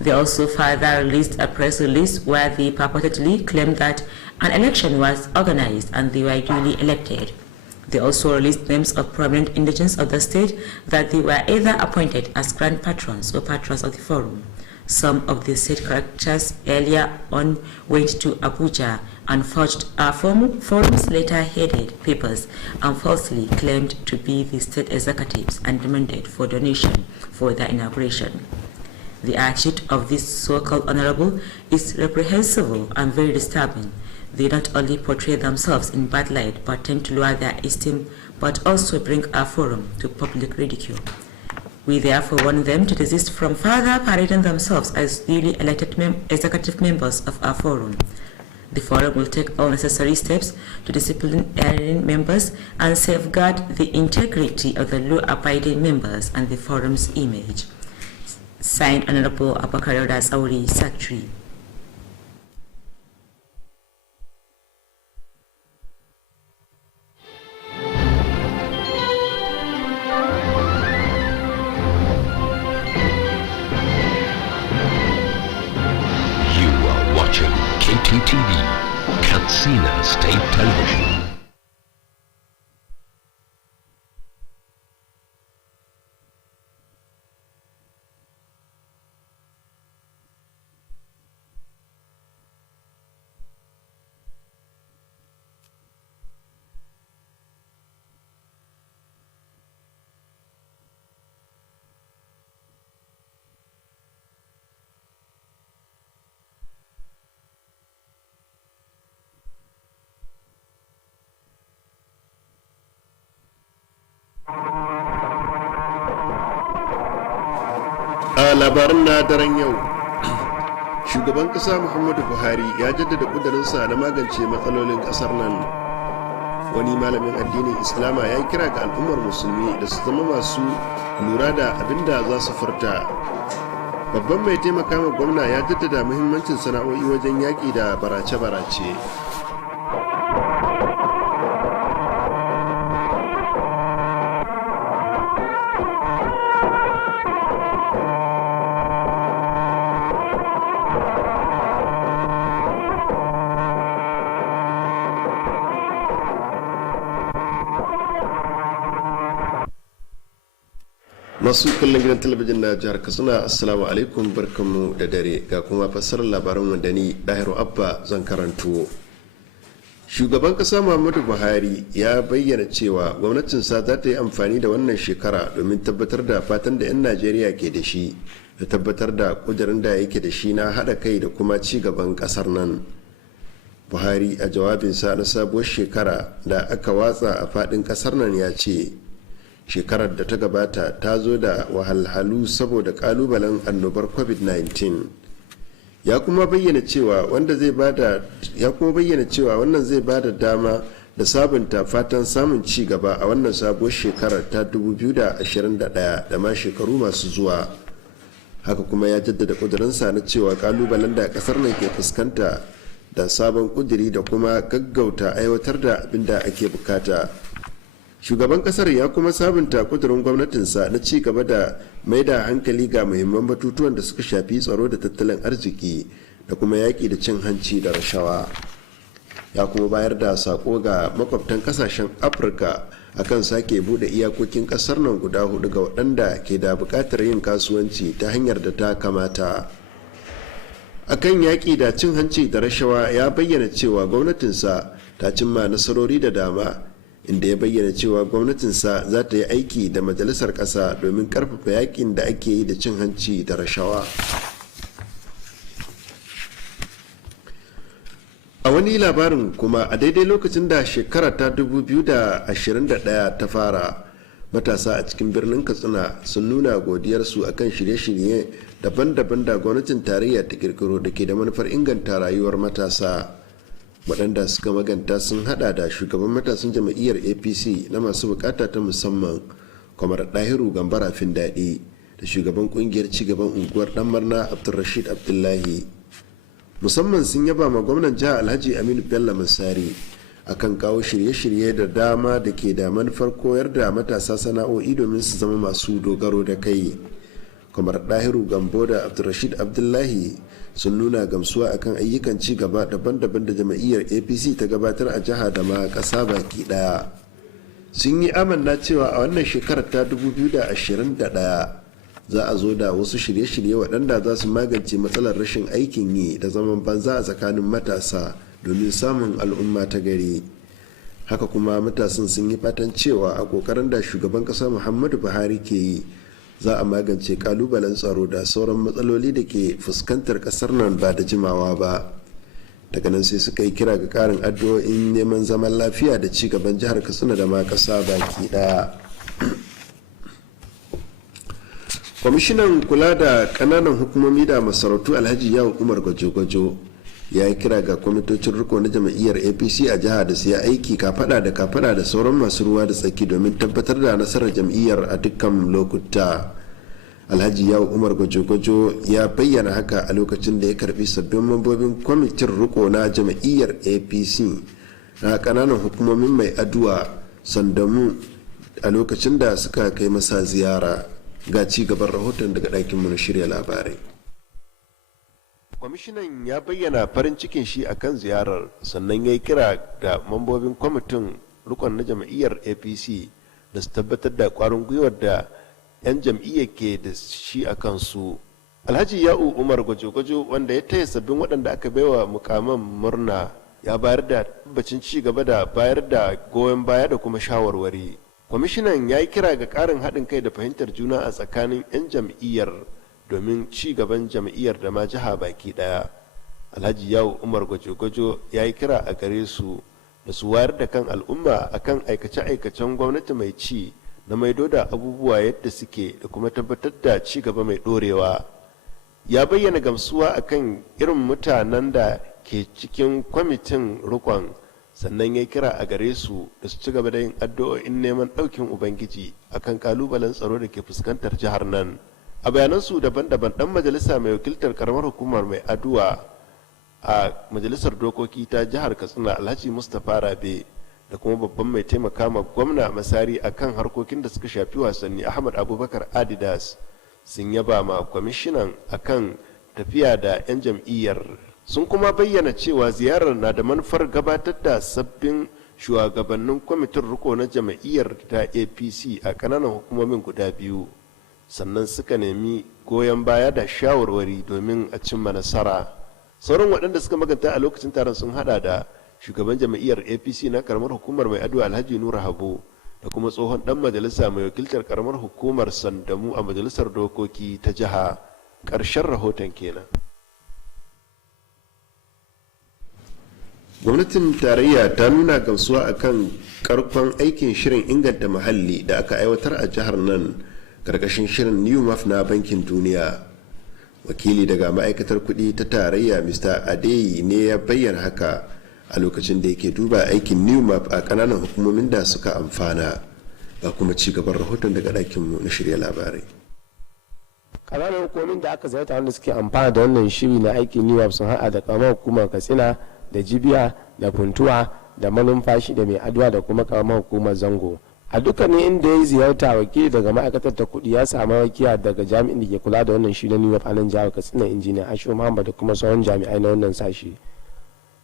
They also further released a press release where they purportedly claimed that an election was organized and they were duly elected. They also released names of prominent indigents of the state that they were either appointed as grand patrons or patrons of the forum. Some of the state characters earlier on went to Abuja and forged forum's later-headed papers and falsely claimed to be the state executives and demanded for donation for their inauguration. The attitude of this so-called honorable is reprehensible and very disturbing. They not only portray themselves in bad light but tend to lower their esteem but also bring our forum to public ridicule. We therefore want them to desist from further parading themselves as duly elected executive members of our forum. The forum will take all necessary steps to discipline erring members and safeguard the integrity of the law-abiding members and the forum's image. Signed, Honorable Abakar Sauri, Secretary. You are watching KTTV, Katsina State Television. A labarin na daren yau, shugaban kasa Muhammadu Buhari ya jaddada kudurinsa na magance matsalolin kasar nan. Wani malamin addinin Islama ya yi kira ga al'ummar musulmi da su zama masu lura da abin da za su furta. Babban mai taimaka ma gwamna ya jaddada muhimmancin sana'o'i wajen yaƙi da barace-barace. Masu kallon gidan talabijin na jihar Katsina, assalamu alaikum, barkanmu da dare, ga kuma fassarar labaran wanda ni Dahiru Abba zan karanto. Shugaban kasa Muhammadu Buhari ya bayyana cewa gwamnatinsa za ta yi amfani da wannan shekara domin tabbatar da fatan da 'yan Najeriya ke da shi, da tabbatar da kudirin da yake da shi na haɗa kai da kuma ci gaban ƙasar nan. Buhari a jawabinsa na sabuwar shekara da aka watsa a faɗin ƙasar nan ya ce, shekarar da ta gabata ta zo da wahalhalu saboda kalubalen annobar covid-19. ya kuma bayyana cewa wannan zai bada dama da sabunta fatan samun ci gaba a wannan sabuwar shekarar ta 2021 da ma shekaru masu zuwa. Haka kuma ya jaddada kudurinsa na cewa kalubalen da kasar nan ke fuskanta da sabon kuduri da kuma gaggauta aiwatar da abin da ake bukata. Shugaban kasar ya kuma sabunta kudurin gwamnatinsa na ci gaba da mai da hankali ga muhimman batutuwan da suka shafi tsaro da tattalin arziki da kuma yaƙi da cin hanci da rashawa. Ya kuma bayar da sako ga makwabtan kasashen Afirka akan sake bude iyakokin kasar nan guda 4 ga waɗanda ke da buƙatar yin kasuwanci ta hanyar da ta kamata. Akan yaƙi da cin hanci da rashawa ya bayyana cewa gwamnatinsa ta cimma nasarori da dama, inda ya bayyana cewa gwamnatinsa za ta yi aiki da majalisar ƙasa domin ƙarfafa yakin da ake yi da cin hanci da rashawa. A wani labarin kuma, a daidai lokacin da shekara ta 2021 ta fara, matasa a cikin birnin Katsina sun nuna godiyarsu akan shirye-shirye daban-daban da gwamnatin tarayya ta kirkiro da ke da manufar inganta rayuwar matasa. Waɗanda suka maganta sun hada da shugaban matasan jam'iyyar APC na masu bukata ta musamman Kwamar Dahiru Gambara Findadi da shugaban kungiyar cigaban unguwar Danmarna Abdulrashid Abdullahi. Musamman sun yaba ma gwamnan jihar Alhaji Aminu Bello Masari akan kawo shirye-shirye da dama da ke da manufar koyar da matasa sana'o'i domin su zama masu dogaro da kai. kamar Dahiru Gambo da Abdulrashid Abdullahi sun nuna gamsuwa akan ayyukan ci gaba daban-daban da jam'iyyar APC ta gabatar a jiha da ma ƙasa baki ɗaya. Sun yi amanna cewa a wannan shekarar ta 2021 za a zo da wasu shirye-shirye waɗanda za su magance matsalar rashin aikin yi da zaman banza a tsakanin matasa domin samun al'umma ta gari. Haka kuma matasan sun yi fatan cewa a ƙoƙarin da shugaban ƙasa Muhammadu Buhari ke yi za a magance ƙalubalen tsaro da sauran matsaloli da ke fuskantar ƙasar nan ba da jimawa ba. Daga nan sai suka yi kira ga ƙarin addu'o'in neman zaman lafiya da ci gaban jihar Katsina da ma ƙasa baki ɗaya. Kwamishinan kula da kananan hukumomi da masarautu Alhaji Yawo Umar Gwajo-Gwajo ya yi kira ga kwamitocin riko na jam'iyyar APC a jiha da su yi aiki kafada da sauran masu ruwa da tsaki domin tabbatar da nasarar jam'iyyar a dukkan lokuta. Alhaji Yawo Umar Gwajo-Gwajo ya bayyana haka a lokacin da ya karbi sabbin mambobin kwamitin riko na jam'iyyar APC na kananan hukumomin Mai Aduwa, Sandamu a lokacin da suka kai masa ziyara. Ga ci gaban rahoton daga ɗakinmu na shirya labarai. Kwamishinan ya bayyana farin cikin shi akan ziyarar, sannan ya yi kira da mambobin kwamitin rikon na jam'iyyar APC da su tabbatar da ƙwarin gwiwar da 'yan jam'iyyar ke da shi a kansu. Alhaji Ya'u Umar Gwajo-Gwajo, wanda ya taya sabbin waɗanda aka baiwa mukaman murna, ya bayar da tabbacin ci gaba da bayar da goyon baya da kuma shawarwari. Kwamishinan ya yi kira ga ƙarin haɗin kai da fahimtar juna a tsakanin 'yan jam'iyyar domin ci gaban jam'iyyar da ma jiha baki ɗaya. Alhaji Yawo Umar Gwajo-Gwajo ya yi kira a gare su da su wayar da kan al'umma akan aikace-aikacen gwamnati mai ci na maido da abubuwa yadda suke da kuma tabbatar da ci gaba mai ɗorewa. Ya bayyana gamsuwa akan irin mutanen da ke cikin kwamitin rikon, sannan ya kira a gare su da su ci gaba da yin addu'o'in neman ɗaukin ubangiji akan kalubalen tsaro da ke fuskantar jihar nan. A bayanansu daban-daban, ɗan majalisa mai wakiltar karamar hukumar Mai Aduwa a majalisar dokoki ta jihar Katsina Alhaji Mustapha Rabe da kuma babban mai taimaka ma gwamna Masari akan harkokin da suka shafi wasanni Ahmad Abubakar Adidas sun yaba ma kwamishinan akan tafiya da 'yan jam'iyyar. Sun kuma bayyana cewa ziyarar na da manufar gabatar da sabbin shugabannin kwamitin riko na jam'iyyar ta APC a kananan hukumomin guda biyu, sannan suka nemi goyon baya da shawarwari domin a cimma nasara. Sauran waɗanda suka maganta a lokacin taron sun hada da shugaban jam'iyyar APC na karamar hukumar Mai Aduwa Alhaji Nura Habo da kuma tsohon dan majalisa mai wakiltar karamar hukumar Sandamu a majalisar dokoki ta jiha. Ƙarshen rahoton kenan. Gwamnatin tarayya ta nuna gamsuwa akan karkon aikin shirin inganta muhalli da aka aiwatar a jihar nan karkashin shirin New Map na Bankin Duniya. Wakili daga ma'aikatar kuɗi ta tarayya Mr. Adeyi ne ya bayyana haka a lokacin da yake duba aikin New Map a kananan hukumomin da suka amfana. Ga kuma ci gaban rahoton daga ɗakinmu na shirya labarai. Kananan hukumomin da aka ziyarta wanda suke amfana da wannan shiri na aikin New Map sun haɗa da karamar hukumar Katsina da Jibiya da Funtuwa da Malumfashi da Mai Aduwa da kuma karamar hukumar Zango. A dukkanin inda ya ziyarta, wakili daga ma'aikatar ta kuɗi ya samu rakiya daga jami'in da ke kula da wannan shi na New a nan jihar Katsina, injiniya Ashiru Muhammad da kuma sauran jami'ai na wannan sashi.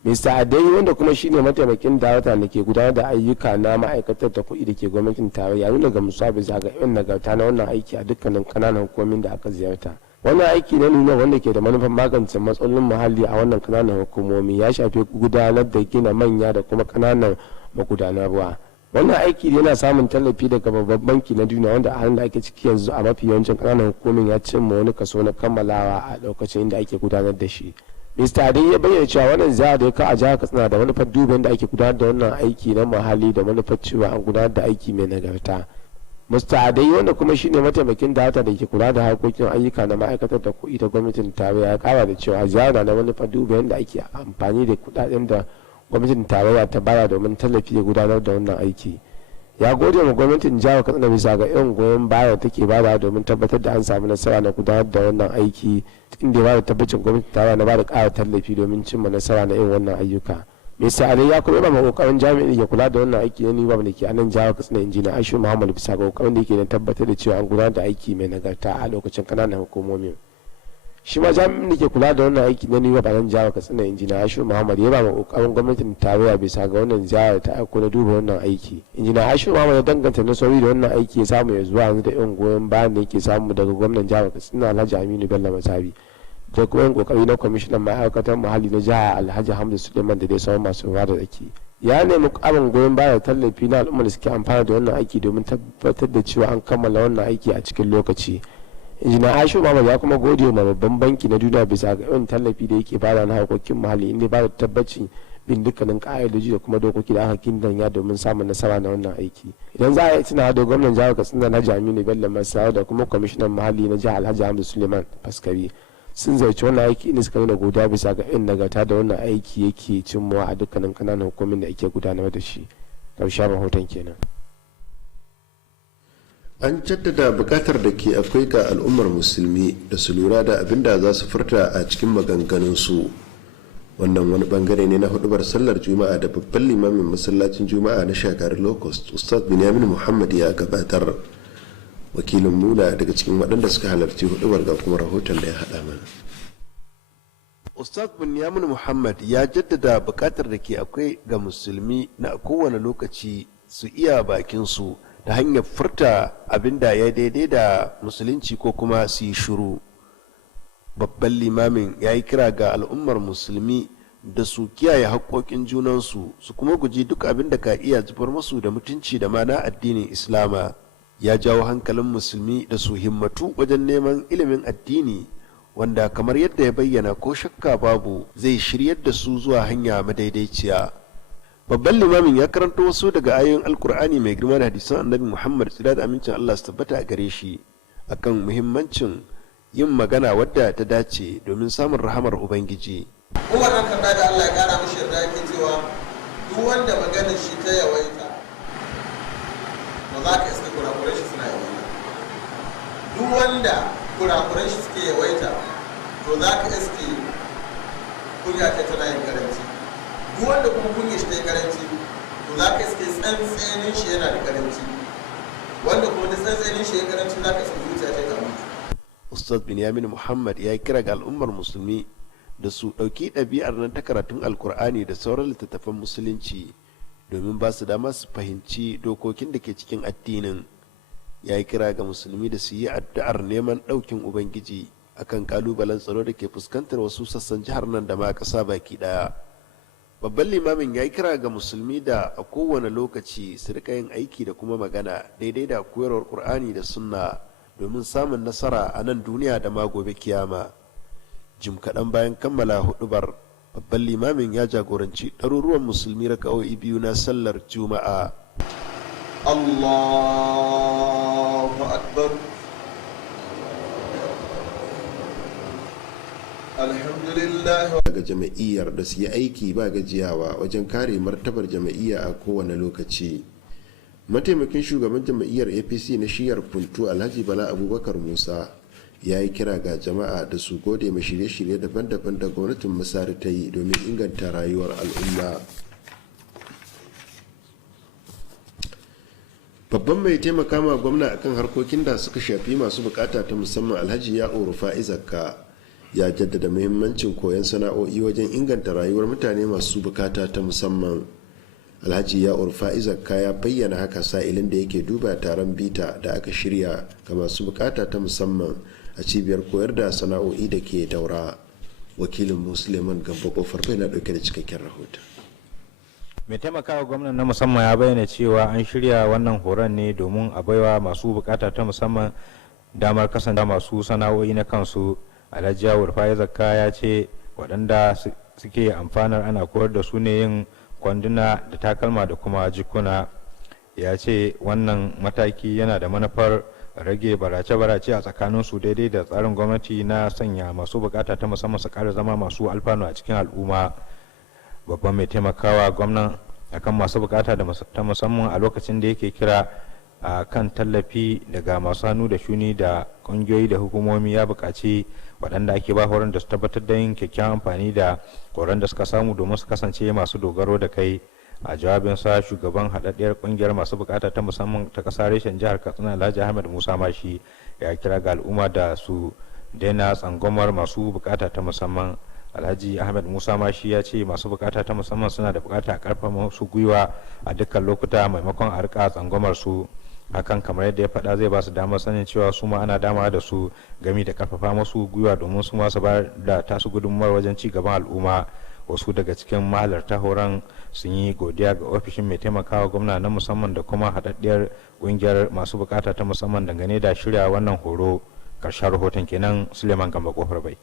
Mr. Adeyi, wanda kuma shine mataimakin darakta da ke gudanar da ayyuka na ma'aikatar ta kuɗi da ke gwamnatin tarayya, nuna gamsuwa bisa ga irin nagarta na wannan aiki a dukkanin kananan hukumomin da aka ziyarta. Wannan aiki na nuna wanda ke da manufar magance matsalolin muhalli a wannan kananan hukumomi ya shafi gudanar da gina manya da kuma kananan magudanar ruwa. Wannan aiki yana samun tallafi daga babban banki na duniya, wanda a halin da ake ciki yanzu a mafi yawancin kananan hukumomin ya cimma wani kaso na kammalawa a lokacin da ake gudanar da shi. Mr. Adai ya bayyana cewa wannan ziyara da ya kawo a jihar Katsina da manufar duba da ake gudanar da wannan aiki na muhalli da manufar cewa an gudanar da aiki mai nagarta. Mr. Adai, wanda kuma shine mataimakin data da ke kula da harkokin ayyuka na ma'aikatar da kuɗi ta gwamnatin tarayya, ya kara da cewa ziyara na manufar duba yadda ake amfani da kuɗaɗen da gwamnatin tarayya ta baya domin tallafi da gudanar da wannan aiki. Ya gode ma gwamnatin jihar Katsina bisa ga irin goyon baya take bada domin tabbatar da an samu nasara na gudanar da wannan aiki, inda ya bada tabbacin gwamnatin tarayya na bada ƙara tallafi domin cimma nasara na irin wannan ayyuka. Mr. Ali ya kuma ba kokarin jami'in da ke kula da wannan aiki na NIBAB da ke a nan jihar Katsina injiniya Aishu Muhammad bisa ga kokarin da yake na tabbatar da cewa an gudanar da aiki mai nagarta a lokacin kananan hukumomin. Shi ma jami'in da ke kula da wannan aiki na NIBAB a nan jihar Katsina injiniya Aishu Muhammad ya ba kokarin gwamnatin tarayya bisa ga wannan ziyara ta aiko na duba wannan aiki. Injiniya Aishu Muhammad ya danganta nasarori da wannan aiki ya samu ya zuwa yanzu da irin goyon bayan da yake samu daga gwamnan jihar Katsina Alhaji Aminu Bello Masabi. Da kuma yin kokari na kwamishinan ma'aikatar muhalli na jihar Alhaji Hamdu Suleiman da dai sauran masu ruwa da tsaki. Ya nemi ƙarin goyon baya da tallafi na al'ummar da suke amfana da wannan aiki domin tabbatar da cewa an kammala wannan aiki a cikin lokaci. Injiniya Aishu Muhammad ya kuma gode wa babban banki na duniya bisa ga yawan tallafi da yake bada na harkokin muhalli inda ba da tabbacin bin dukkanin ka'idoji da kuma dokoki da aka kindanya domin samun nasara na wannan aiki. Idan za a yi tunawa da gwamnan jihar Katsina na Aminu Bello Masawa da kuma kwamishinan muhalli na jihar Alhaji Hamdu Suleiman Faskari sun zarci wannan aiki inda suka nuna godiya bisa ga irin nagarta da wannan aiki yake cimmawa a dukkanin kananan hukumin da ake gudanar da shi. Ƙarshen rahoton kenan. An jaddada bukatar da ke akwai ga al'ummar musulmi da su lura da abin da za su furta a cikin maganganunsu. Wannan wani bangare ne na hudubar sallar juma'a da babban limamin masallacin juma'a na shagari locust Ustaz Binyamin Muhammad ya gabatar. Wakilin mula daga cikin waɗanda suka halarci hudubar ga kuma rahoton da ya haɗa mana. Ustaz Binyamin Muhammad ya jaddada bukatar da ke akwai ga musulmi na kowane lokaci su iya bakinsu ta hanyar furta abin da ya daidai da musulunci ko kuma su yi shiru. Babban limamin ya yi kira ga al'ummar musulmi da su kiyaye haƙoƙin junansu su kuma guji duk abin da ka iya zubar musu da mutunci da mana addinin Islama. Ya jawo hankalin musulmi da su himmatu wajen neman ilimin addini wanda kamar yadda ya bayyana ko shakka babu zai shiryar da su zuwa hanya madaidaiciya. Babban limamin ya karanta wasu daga ayoyin Alkur'ani mai girma da hadisan Annabi Muhammad tsira da amincin Allah su tabbata a gare shi akan muhimmancin yin magana wadda ta dace domin samun rahamar Ubangiji. Umar dan Khattab da Allah ya kara mishi yarda yake cewa duk wanda maganar shi ta yawaita ba za ka iska kurakuran shi suna yawaita. Duk wanda kurakuran shi suke yawaita to za ka iske kunya ta tana yin karanci. Duk wanda kuma kunya shi ta yi karanci to za ka iske tsantsenin shi yana da karanci. Wanda kuma da tsantsenin shi ya karanci za ka iske zuciya ta kamu. Ustaz Binyamin Muhammad ya kira ga al'ummar musulmi da su ɗauki ɗabi'ar nan ta karatun Alkur'ani da sauran littattafan musulunci domin ba su dama su fahimci dokokin da ke cikin addinin. Ya yi kira ga musulmi da su yi addu'ar neman ɗaukin Ubangiji akan kalubalen tsaro da ke fuskantar wasu sassan jihar nan da ma ƙasa baki ɗaya. Babban limamin ya yi kira ga musulmi da a kowane lokaci su rika yin aiki da kuma magana daidai da koyarwar Qur'ani da sunna domin samun nasara a nan duniya da ma gobe kiyama. Jim kaɗan bayan kammala hudubar babban limamin ya jagoranci ɗaruruwan musulmi raka'o'i biyu na sallar juma'a. Allahu akbar. Alhamdulillah. Daga jama'iyyar da su yi aiki ba gajiyawa wajen kare martabar jama'iyya a kowane lokaci. Mataimakin shugaban jama'iyyar APC na shiyar Puntu Alhaji Bala Abubakar Musa ya yi kira ga jama'a da su gode ma shirye-shirye daban-daban da gwamnatin Masari ta yi domin inganta rayuwar al'umma. Babban mai taimaka ma gwamna akan harkokin da suka shafi masu bukata ta musamman Alhaji Ya'u Rufa'i Zakka ya jaddada muhimmancin koyon sana'o'i wajen inganta rayuwar mutane masu bukata ta musamman. Alhaji Ya'u Rufa'i Zakka ya bayyana haka sa'ilin da yake duba taron bita da aka shirya ga masu bukata ta musamman a cibiyar koyar da sana'o'i da ke Daura. Wakilin Musulman Gambo Kofar bai na dauke da cikakken rahoton. Mai taimakawa gwamnan na musamman ya bayyana cewa an shirya wannan horon ne domin a baiwa masu bukata ta musamman damar kasance masu sana'o'i na kansu. Alhaji Ya'u Rufa'i Zakka ya ce waɗanda suke amfanar ana koyar da su ne yin kwanduna da takalma da kuma jikuna. Ya ce wannan mataki yana da manufar rage barace-barace a tsakanin su daidai da tsarin gwamnati na sanya masu bukata ta musamman su ƙara zama masu alfanu a cikin al'umma. Babban mai taimakawa gwamnan akan masu bukata ta musamman a lokacin da yake kira a kan tallafi daga masu hannu da shuni da ƙungiyoyi da hukumomi, ya buƙaci waɗanda ake ba horon da su tabbatar da yin kyakkyawan amfani da horon da suka samu domin su kasance masu dogaro da kai. A jawabinsa, shugaban haɗaɗɗiyar ƙungiyar masu bukata ta musamman ta ƙasa reshen jihar Katsina Alhaji Ahmed Musa Mashi ya kira ga al'umma da su daina tsangwamar masu bukata ta musamman. Alhaji Ahmed Musa Mashi ya ce masu bukata ta musamman suna da bukata a karfafa musu gwiwa a dukkan lokuta maimakon a rika tsangwamar su. Hakan, kamar yadda ya faɗa, zai ba su damar sanin cewa su ma ana dama da su gami da karfafa musu gwiwa domin su ma su ba da tasu gudunmuwar wajen ci gaban al'umma. Wasu daga cikin mahalarta horon sun yi godiya ga ofishin mai taimakawa gwamna na musamman da kuma haɗaɗɗiyar ƙungiyar masu bukata ta musamman dangane da shirya wannan horo. Ƙarshen rahoton kenan. Suleiman Gamba, Kofar Bai.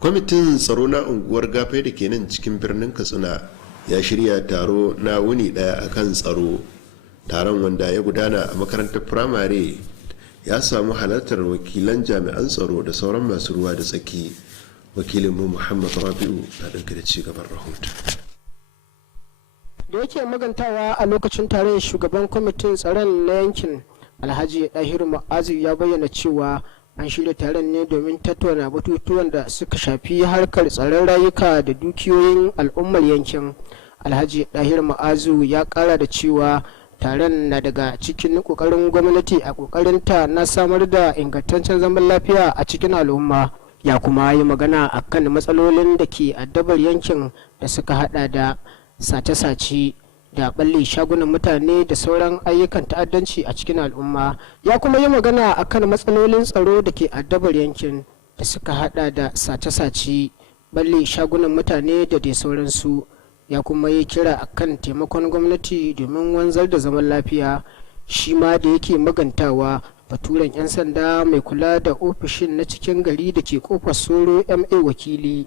Kwamitin tsaro na unguwar Gafai da ke nan cikin birnin Katsina ya shirya taro na wuni daya akan tsaro. Taron, wanda ya gudana a makarantar firamare, ya samu halartar wakilan jami'an tsaro da sauran masu ruwa da tsaki. Wakilinmu Muhammad Rabi'u na ɗauke da ci gaban rahoton. Da yake magantawa a lokacin taron, shugaban kwamitin tsaron na yankin Alhaji Dahiru Ma'azu ya bayyana cewa an shirya taron ne domin tattauna batutuwan da suka shafi harkar tsaron rayuka da dukiyoyin al'ummar yankin. Alhaji Dahiru Ma'azu ya kara da cewa taron na daga cikin kokarin gwamnati a kokarinta na samar da ingantaccen zaman lafiya a cikin al'umma. Ya kuma yi magana a kan matsalolin da ke addabar yankin da suka hada da sace-sace da balle shagunan mutane da sauran ayyukan ta'addanci a cikin al'umma. Ya kuma yi magana a kan matsalolin tsaro da ke addabar yankin da suka hada da sace-sace, balle shagunan mutane da dai sauransu. Ya kuma yi kira a kan taimakon gwamnati domin wanzar da zaman lafiya. Shi ma da yake magantawa, baturen 'yan sanda mai kula da ofishin na cikin gari da ke kofar Soro MA Wakili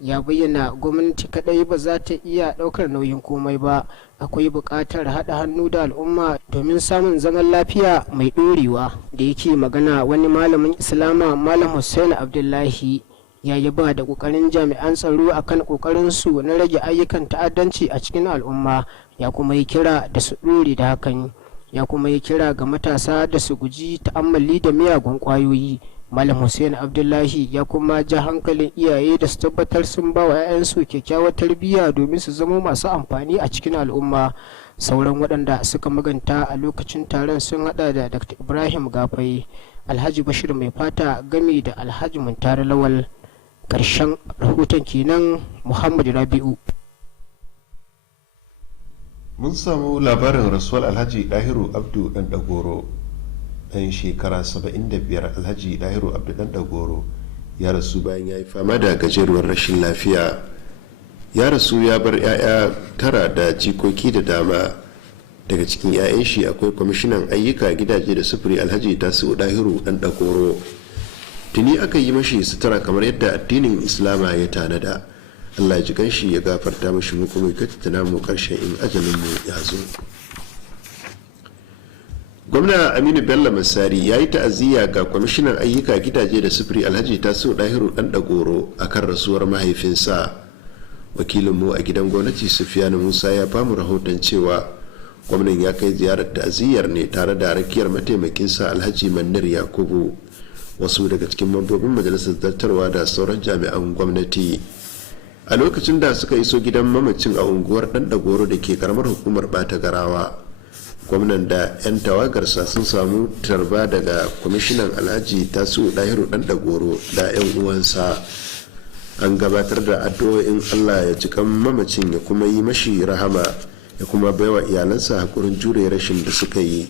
ya bayyana gwamnati kadai ba za ta iya daukar nauyin komai ba. Akwai buƙatar haɗa hannu da al'umma domin samun zaman lafiya mai ɗorewa. Da yake magana, wani malamin Islama, Malam Hussein Abdullahi, ya yaba da ƙoƙarin jami'an tsaro akan ƙoƙarin su na rage ayyukan ta'addanci a cikin al'umma. Ya kuma yi kira da su ɗore da hakan. Ya kuma yi kira ga matasa da su guji ta'ammali da miyagun ƙwayoyi. Malam Hussein Abdullahi ya kuma ja hankalin iyaye da su tabbatar sun ba wa 'ya'yansu kyakkyawar tarbiyya domin su zama masu amfani a cikin al'umma. Sauran waɗanda suka maganta a lokacin taron sun hada da Dr. Ibrahim Gafai, Alhaji Bashir Mai Fata, gami da Alhaji Muntari Lawal. Ƙarshen rahoton kenan. Muhammad Rabi'u. Mun samu labarin rasuwar Alhaji Dahiru Abdu Dan Dagoro, ɗan shekara 75. Alhaji Dahiru Abdu Dan Dagoro ya rasu bayan ya yi fama da gajeruwar rashin lafiya. Ya rasu ya bar 'ya'ya 9 da jikoki da dama. Daga cikin 'ya'yan shi akwai kwamishinan ayyuka, gidaje da sufuri Alhaji Tasi'u Dahiru Dan Dagoro. Tuni aka yi mashi sutura kamar yadda addinin Islama ya tanada. Allah ya ji ganshi ya gafarta mashi, mu kuma ya tattana mu karshen in ajalin mu ya zo. Gwamna Aminu Bello Masari ya yi ta'aziyya ga kwamishinan ayyuka, gidaje da sufuri Alhaji Tasi'u Dahiru Dan Dagoro akan rasuwar mahaifinsa. Wakilinmu a gidan gwamnati Sufiyanu Musa ya bamu rahoton cewa gwamnan ya kai ziyarar ta'aziyyar ne tare da rakiyar mataimakinsa Alhaji Manir Yakubu, wasu daga cikin mambobin majalisar zartarwa da sauran jami'an gwamnati. A lokacin da suka iso gidan mamacin a unguwar Dan Dagoro da ke karamar hukumar Bata Garawa, gwamnan da 'yan tawagarsa sun samu tarba daga kwamishinan Alhaji Tasi'u Dahiru Dan Dagoro da 'yan uwansa. An gabatar da addu'o'in Allah ya jikan mamacin ya kuma yi mashi rahama, ya kuma baiwa iyalansa hakurin jure rashin da suka yi.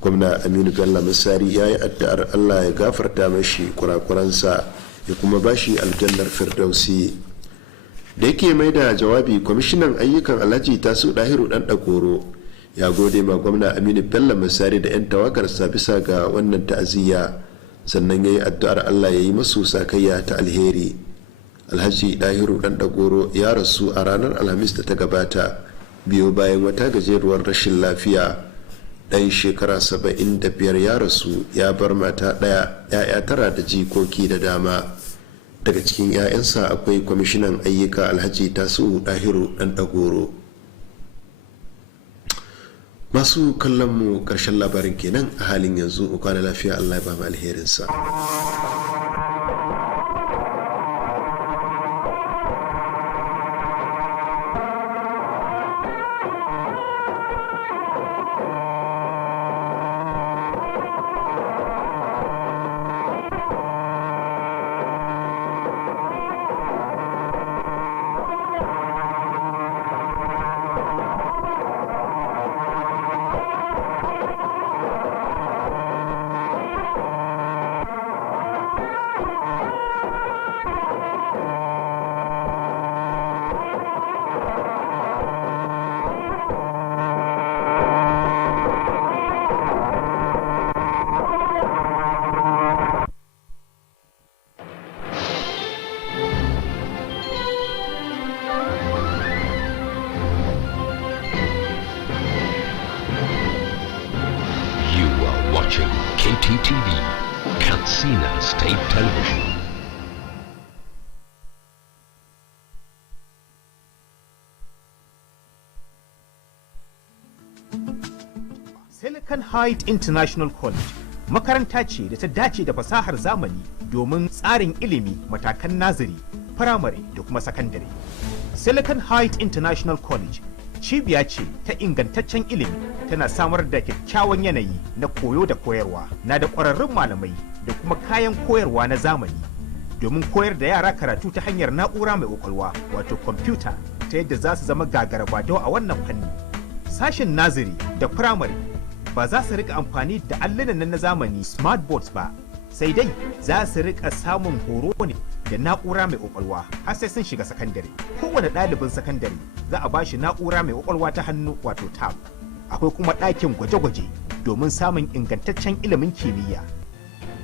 Gwamna Aminu Bello Masari ya yi addu'ar Allah ya gafarta mashi kurakuransa ya kuma bashi aljannar firdausi. Da yake mai da jawabi, kwamishinan ayyukan Alhaji Tasi'u Dahiru Dan Dagoro ya gode ma gwamna Aminu Bello Masari da 'yan tawagarsa bisa ga wannan ta'aziyya, sannan ya yi addu'ar Allah ya yi masu sakayya ta alheri. Alhaji Dahiru Dan Dagoro ya rasu a ranar Alhamis da ta gabata biyo bayan wata gajeruwar rashin lafiya. Ɗan shekara 75 ya rasu ya bar mata ɗaya, 'ya'ya 9 da jikoki da dama. Daga cikin 'ya'yansa akwai kwamishinan ayyuka Alhaji Tasi'u Dahiru Dan Dagoro. Masu kallon mu karshen labarin kenan a halin yanzu, kwana lafiya, Allah ya ba mu alherinsa. Watching KTTV, Katsina State Television. Silicon Heights International College makaranta ce da ta dace da fasahar zamani domin tsarin ilimi matakan naziri, firamare da kuma sakandare. Silicon Heights International College cibiya ce ta ingantaccen ilimi, tana samar da kyakkyawan yanayi na koyo da koyarwa, na da ƙwararrun malamai da kuma kayan koyarwa na zamani domin koyar da yara karatu ta hanyar na'ura mai ƙwaƙwalwa wato kwamfuta, ta yadda za su zama gagara-badau a wannan fanni. Sashen naziri da firamare ba za su rika amfani da allunan na zamani smart boards ba, sai dai za su rika samun horo ne da na'ura mai ƙwaƙwalwa har sai sun shiga sakandare. Kowane ɗalibin sakandare za a bashi na'ura mai ƙwaƙwalwa ta hannu wato tab. Akwai kuma ɗakin gwaje-gwaje domin samun ingantaccen ilimin kimiyya.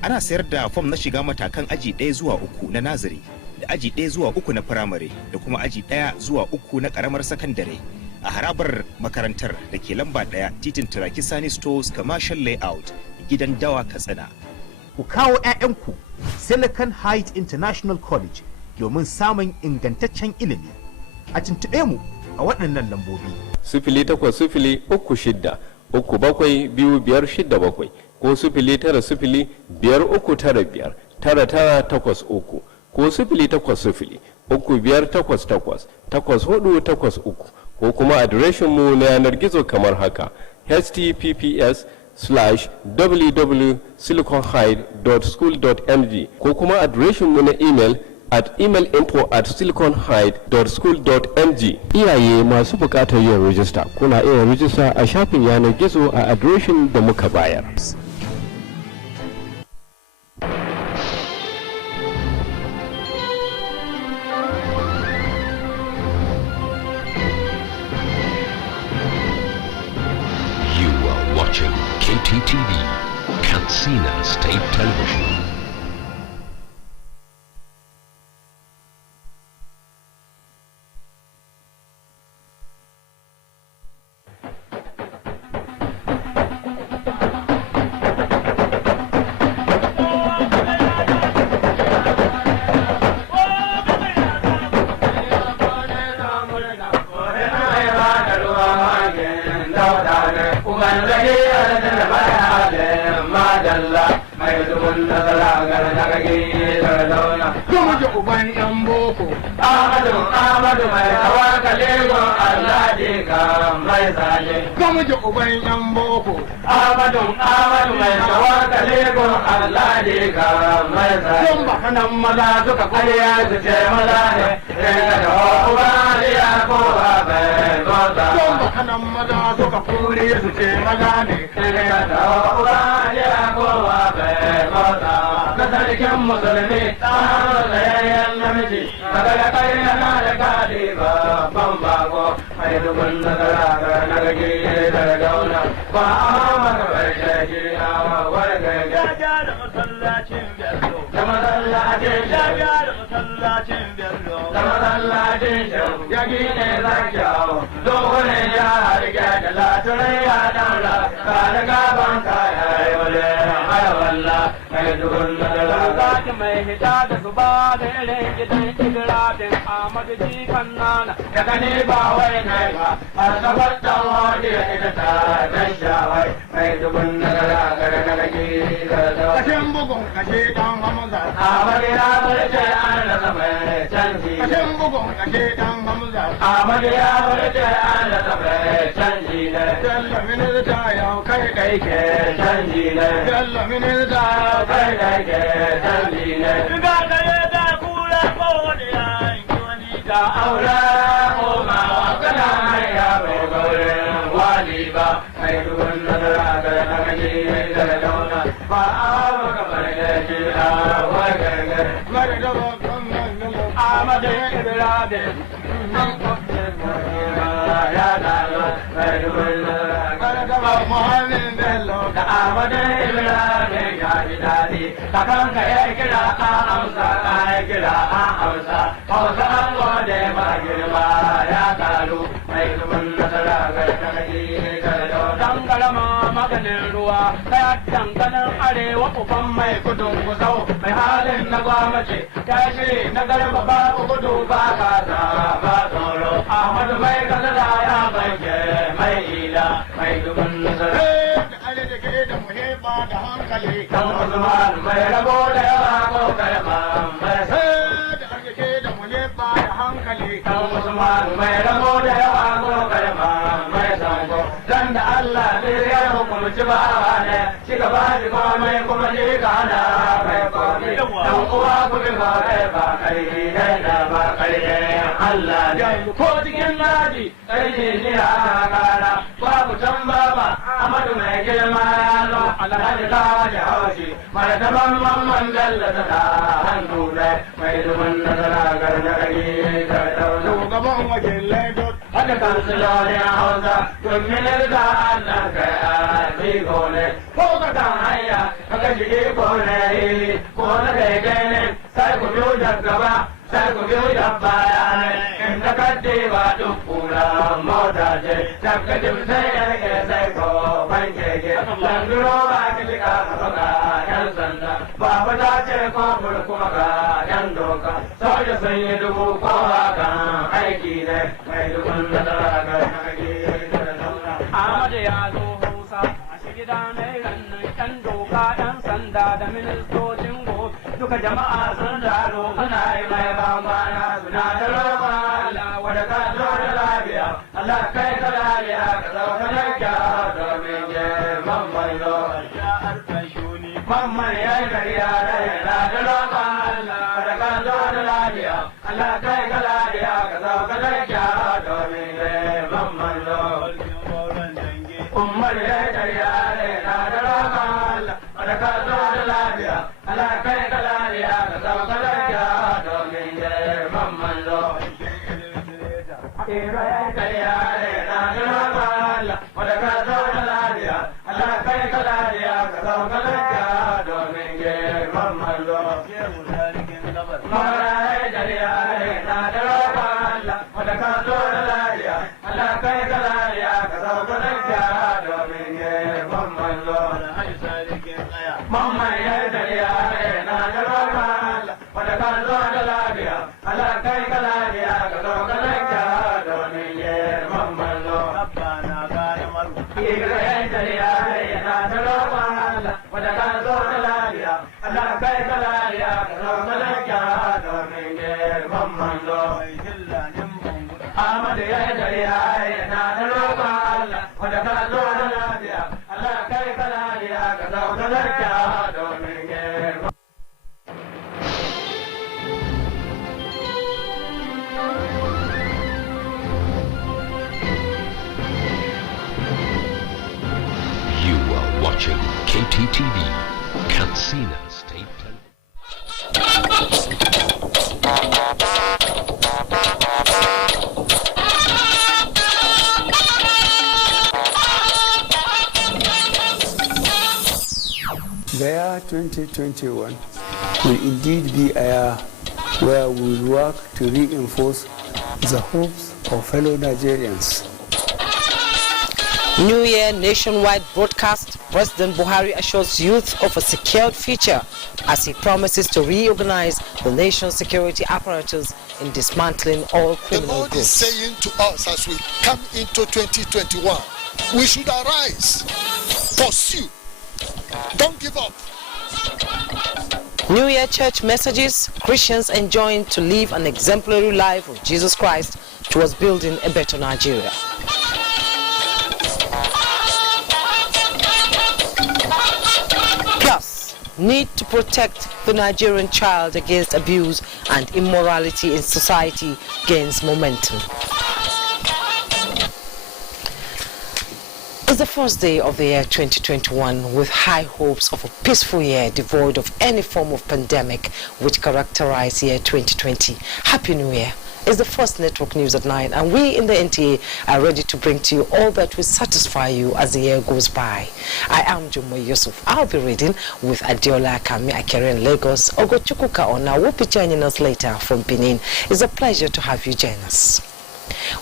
Ana sayar da fom na shiga matakan aji 1 zuwa 3 na naziri, da aji 1 zuwa 3 na firamare, da kuma aji 1 zuwa 3 na ƙaramar sakandare a harabar makarantar da ke lamba 1 titin Turaki Sani Stores Commercial Layout, gidan Dawa, Katsina. Ku kawo 'ya'yanku Silicon Heights International College domin samun ingantaccen ilimi. A tuntuɓe mu a waɗannan lambobi. 0800-37-25-67 ko 0900-5395-9983 ko 0800-3588-8483 ko kuma adireshinmu na yanar gizo kamar haka: https://www.siliconhide.school.ng ko kuma adireshinmu na email at email.info@siliconhide.school.ng. Iyaye masu bukatar yin rijista, kuna iya rijista a shafin yanar gizo a adireshin da muka bayar. You are watching KTTV, Katsina State Television. uban yan boko Ahmadu mai tawakale gon Allah de ka mai zale gamuje uban yan boko Ahmadu mai tawakale gon Allah de ka mai zale don ba kanan maza suka kariya su ce maza ne daga da uba ya ko abe gota don ba kanan maza suka kuri su ce maza ne daga da uba ya ko abe gota na sarkin musulmi yan namiji daga ya kai na da kadi ba ban bago ai dubun da daga na gage da gauna ba amma bai shi a warga ya da masallacin bello da masallacin ya da masallacin bello da masallacin ya gine zakiyao dole ya harge da laturai ya daula ka daga ban ka ai wale ai walla ai dubun da daga mai hita da su ba da irin gidan biladin Ahmadu jikan nana da gani ba wai nai ba falsafar dan wani ita ta dan shawai mai dubun nazara gara na gaji kashin bugun kashe dan hamza Ahmadu ya barce an rasa mai canji kashin bugun kashe dan hamza Ahmadu ya barce an rasa mai canji ne jalla minista yau kai kai ke canji ne jalla minista yau kai kai ke canji ne ga kai da kula ko wani yanki wani da aura ko ma kana ya bai gaure wali ba mai dubun nazara ga nagaji da dauna ba a maka bare shi a wai ga mare da ba Ahmadu Ibrahim nan ko ya da mai dubun nazara ga Muhammad Bello da Ahmadu Ibrahim ya ji dadi ta kanka ya kira a amsa ya kira a amsa hausa an gode ma girma ya karu mai dubun nazara ga nagaji da dauna galama maganin ruwa daya danganin arewa uban mai gudun gusau mai halin na gwamnati ya shiri na garba ba gudu ba kasa ba tsoro Ahmadu mai kasada ya banke mai ila mai dubun nazara da muhimma da hankali kan Usman mai rabo da yawa ko kalma mai da arziki da muhimma da hankali kan Usman mai rabo da yawa ko kalma mai sango dan da Allah ne ya hukunci ba ne shi gaba shi komai kuma shi kana mai komai dan uwa ku bi ba kai da ba kai Allah ne ko cikin naji kai ne ya kana babu tambaba Ahmadu mai girma ya zo alhaji ta ji haushi mai taban mamman dalla ta hannu ne mai dubun nazara gargari da dauna shugaban wakilai duk hada kansilolin hausa domin da Allah kai a zigo ne ko ka kan hanya ka gaji iko ne ko na kai ne sai ku biyo da gaba sai ku biyo da baya ne in ka kadde ba duk kura mota ce tabbatin sai ya rike sai ko banke ke landuro ba ki ka ka yan sanda ba ta ce ko kuma ka yan doka soja sun yi dubu ko kan aiki ne mai dubun da ga nake Ahmadu ya zo Hausa a shigida na rannan yan doka yan sanda da ministocin go duka jama'a sun taro suna yi mai bambana suna da roƙon Allah wadda ka zo da lafiya Allah kai ka lafiya ka zauka lafiya domin je mamman zo mamman ya yi gariya da yana da roƙon Allah wadda ka zo da lafiya Allah kai ka lafiya ka zauka lafiya domin je mamman zo Umar ya yi gariya da yana da roƙon Allah wadda ka zo da lafiya Allah kai ka lafiya ka zauka lafiya domin je mamman zo Ira ya yi gariya da yana da roƙon Allah wadda ka zo da lafiya Allah kai ka lafiya ka zauka lafiya domin je mamman zo Mara ya yi gariya da yana da roƙon Allah wadda ka zo da lafiya Allah kai ka lafiya ka zauka lafiya domin je mamman zo Mamman ya yi gariya da yana da roƙon Allah wadda ka zo da lafiya Allah kai ka lafiya ka zauka lafiya domin je mamman zo Ira ya yi gariya da yana da roƙon Allah wadda ka zo da lafiya Allah kai ka lafiya ka zauka lafiya domin je mamman zo Ahmadu ya yi gariya da yana da roƙon Allah wadda ka zo da lafiya Allah kai ka lafiya ka zauka lafiya domin je You are watching KTTV, Katsina State The year 2021 will indeed be a year where we will work to reinforce the hopes of fellow Nigerians. New Year nationwide broadcast President Buhari assures youth of a secured future as he promises to reorganize the nation's security apparatus in dismantling all criminal The Lord groups. is saying to us as we come into 2021, we should arise, pursue, don't give up. New Year church messages, Christians enjoin to live an exemplary life of Jesus Christ towards building a better Nigeria. Plus, need to protect the Nigerian child against abuse and immorality in society gains momentum. It's the first day of the year 2021 with high hopes of a peaceful year devoid of any form of pandemic which characterized year 2020. Happy New Year. It's the first network news at 9 and we in the NTA are ready to bring to you all that will satisfy you as the year goes by. I am Jumo Yusuf. I'll be reading with Adiola Kami Akere in Lagos. Ogochukwu Kaona will be joining us later from Benin. It's a pleasure to have you join us.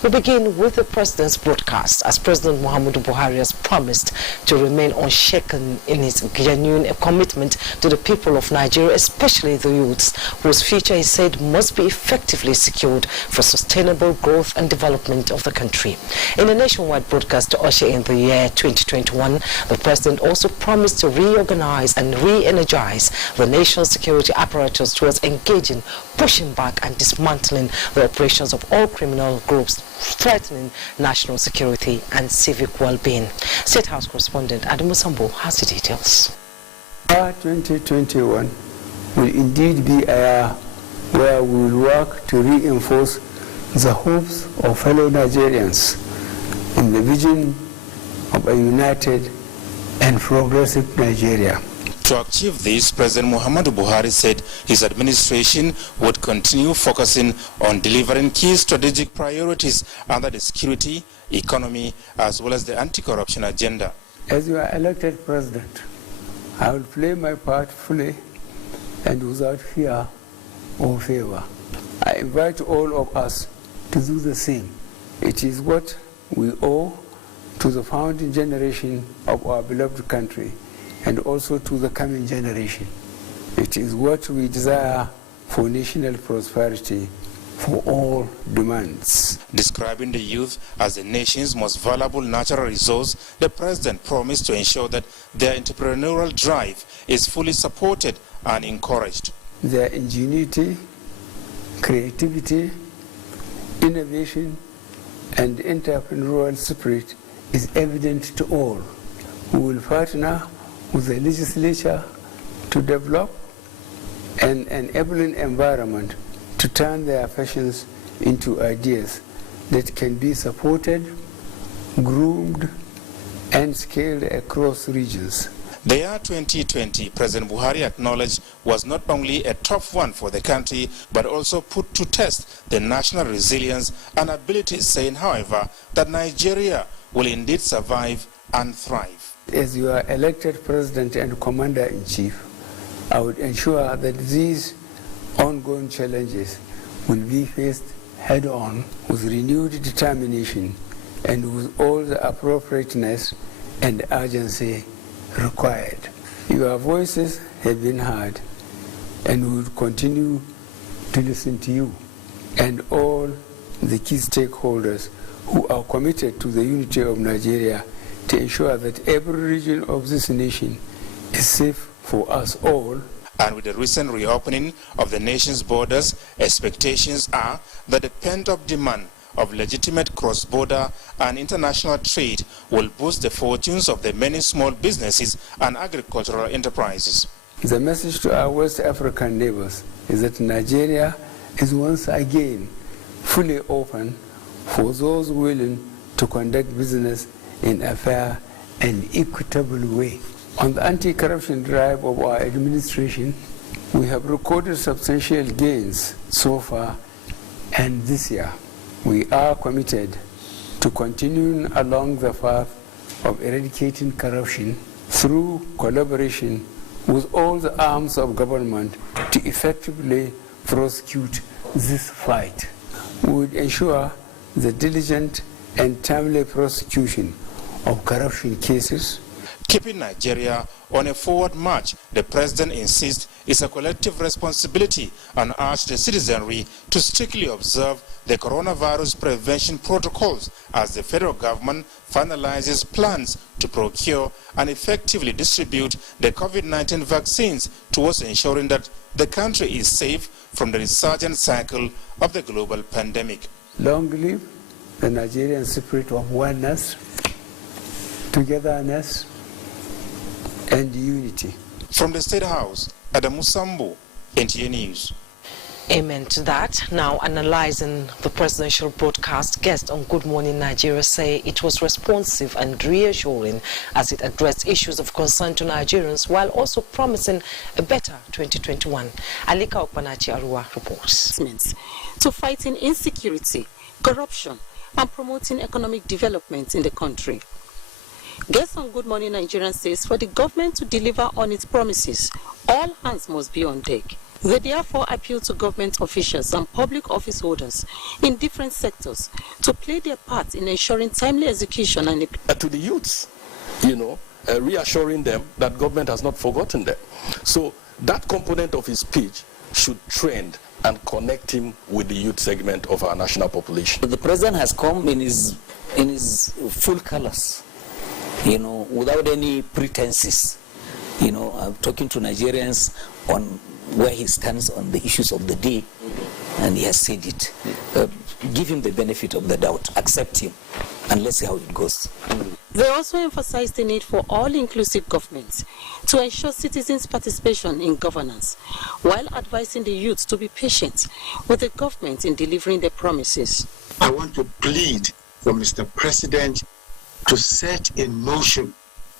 We begin with the President's broadcast as President Muhammadu Buhari has promised to remain unshaken in his genuine commitment to the people of Nigeria, especially the youths, whose future he said must be effectively secured for sustainable growth and development of the country. In a nationwide broadcast to usher in the year 2021, the President also promised to reorganize and re-energize the nation's security apparatus towards engaging, pushing back and dismantling the operations of all criminal groups threatening national security and civic well-being. State House correspondent Adam Musambo has the details. 2021 will indeed be a year where we will work to reinforce the hopes of fellow Nigerians in the vision of a united and progressive Nigeria. To achieve this, President Muhammadu Buhari said his administration would continue focusing on delivering key strategic priorities under the security, economy, as well as the anti-corruption agenda. As your elected president, I will play my part fully and without fear or favor. I invite all of us to do the same. It is what we owe to the founding generation of our beloved country and also to the coming generation. It is what we desire for national prosperity for all demands. Describing the youth as the nation's most valuable natural resource, the President promised to ensure that their entrepreneurial drive is fully supported and encouraged. Their ingenuity, creativity, innovation, and entrepreneurial spirit is evident to all. We will partner with the legislature to develop an enabling environment to turn their passions into ideas that can be supported, groomed, and scaled across regions. The year 2020, President Buhari acknowledged, was not only a tough one for the country, but also put to test the national resilience and ability, saying, however, that Nigeria will indeed survive and thrive. As your elected president and commander-in-chief, I would ensure that these ongoing challenges will be faced head-on with renewed determination and with all the appropriateness and urgency required. Your voices have been heard, and we will continue to listen to you and all the key stakeholders who are committed to the unity of Nigeria to ensure that every region of this nation is safe for us all. And with the recent reopening of the nation's borders, expectations are that the pent-up demand of legitimate cross-border and international trade will boost the fortunes of the many small businesses and agricultural enterprises. The message to our West African neighbors is that Nigeria is once again fully open for those willing to conduct business in a fair and equitable way. On the anti-corruption drive of our administration, we have recorded substantial gains so far, and this year we are committed to continuing along the path of eradicating corruption through collaboration with all the arms of government to effectively prosecute this fight. We would ensure the diligent and timely prosecution of corruption cases. Keeping Nigeria on a forward march, the president insists is a collective responsibility and urged the citizenry to strictly observe the coronavirus prevention protocols as the federal government finalizes plans to procure and effectively distribute the COVID-19 vaccines towards ensuring that the country is safe from the resurgent cycle of the global pandemic. Long live the Nigerian spirit of oneness, togetherness, and unity. From the State House, Adamu Sambo, NTA News. Amen to that. Now analyzing the presidential broadcast, guests on Good Morning Nigeria say it was responsive and reassuring as it addressed issues of concern to Nigerians while also promising a better 2021. Alika Okpanachi Arua reports. To fighting insecurity, corruption, and promoting economic development in the country. Guests on Good Morning Nigeria says for the government to deliver on its promises, all hands must be on deck. They therefore appeal to government officials and public office holders in different sectors to play their part in ensuring timely execution and to the youths, reassuring them that government has not forgotten them. So that component of his speech should trend and connect him with the youth segment of our national population. The president has come in his full colors, without any pretenses, talking to Nigerians on where he stands on the issues of the day, and he has said it. Give him the benefit of the doubt, accept him, and let's see how it goes. They also emphasized the need for all-inclusive governments to ensure citizens' participation in governance, while advising the youth to be patient with the government in delivering their promises. I want to plead for Mr. President to set in motion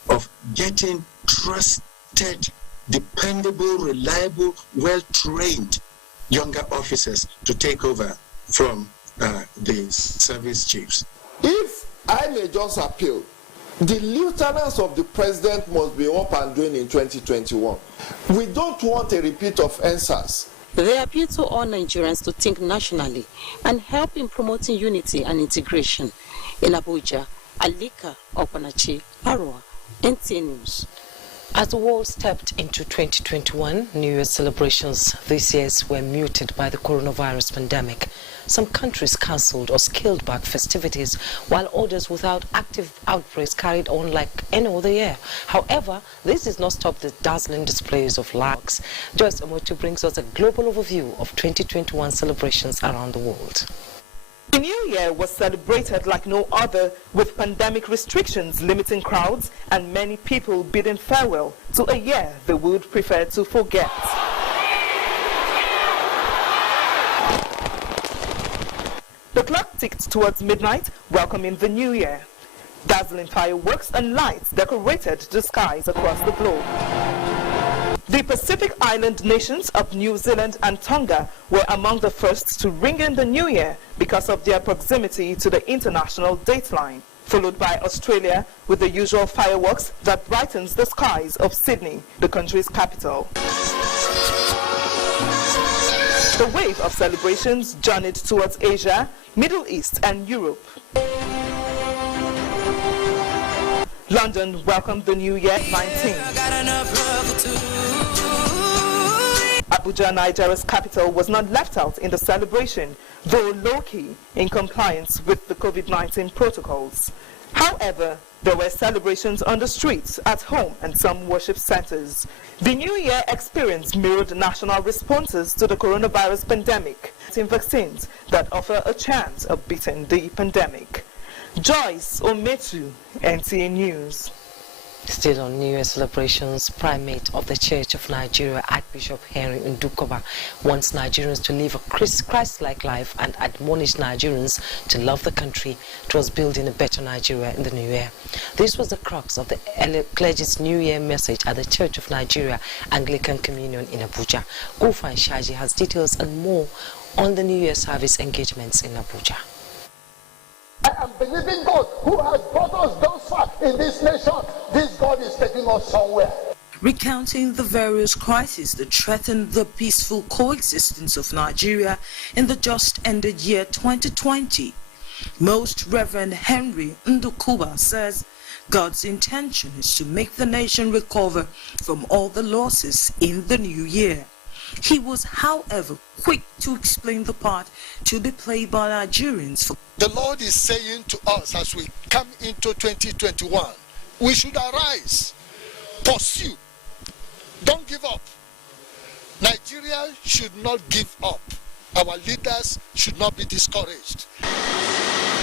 of getting trusted, dependable, reliable, well-trained younger officers to take over from the service chiefs. If I may just appeal, the lieutenants of the president must be up and doing in 2021. We don't want a repeat of NSAS. They appeal to all Nigerians to think nationally and help in promoting unity and integration. In Abuja, Alika Okpanachi, Arua, NTA News. As the world stepped into 2021, New Year celebrations this year were muted by the coronavirus pandemic. Some countries cancelled or scaled back festivities, while others without active outbreaks carried on like any other year. However, this did not stop the dazzling displays of lights. Joyce Omotu brings us a global overview of 2021 celebrations around the world. The New Year was celebrated like no other, with pandemic restrictions limiting crowds and many people bidding farewell to a year they would prefer to forget. The clock ticked towards midnight, welcoming the New Year. Dazzling fireworks and lights decorated the skies across the globe. The Pacific Island nations of New Zealand and Tonga were among the first to ring in the New Year because of their proximity to the international dateline, followed by Australia with the usual fireworks that brightens the skies of Sydney, the country's capital. The wave of celebrations journeyed towards Asia, Middle East and Europe. London welcomed the New Year 19. Abuja, Nigeria's capital, was not left out in the celebration, though low-key in compliance with the COVID-19 protocols. However, there were celebrations on the streets, at home, and some worship centers. The New Year experience mirrored national responses to the coronavirus pandemic, vaccines that offer a chance of beating the pandemic. Joyce Ometu, NTA News. Still on New Year celebrations, Primate of the Church of Nigeria, Archbishop Henry Ndukoba, wants Nigerians to live a Christ-like life and admonish Nigerians to love the country towards building a better Nigeria in the new year. This was the crux of the clergy's New Year message at the Church of Nigeria Anglican Communion in Abuja. Gufan Shaji has details and more on the New Year service engagements in Abuja. I am believing God who has brought us thus far in this nation. This God is taking us somewhere. Recounting the various crises that threaten the peaceful coexistence of Nigeria in the just ended year 2020, Most Reverend Henry Ndukoba says God's intention is to make the nation recover from all the losses in the new year. He was, however, quick to explain the part to be played by Nigerians. The Lord is saying to us as we come into 2021, we should arise, pursue, don't give up. Nigeria should not give up. Our leaders should not be discouraged.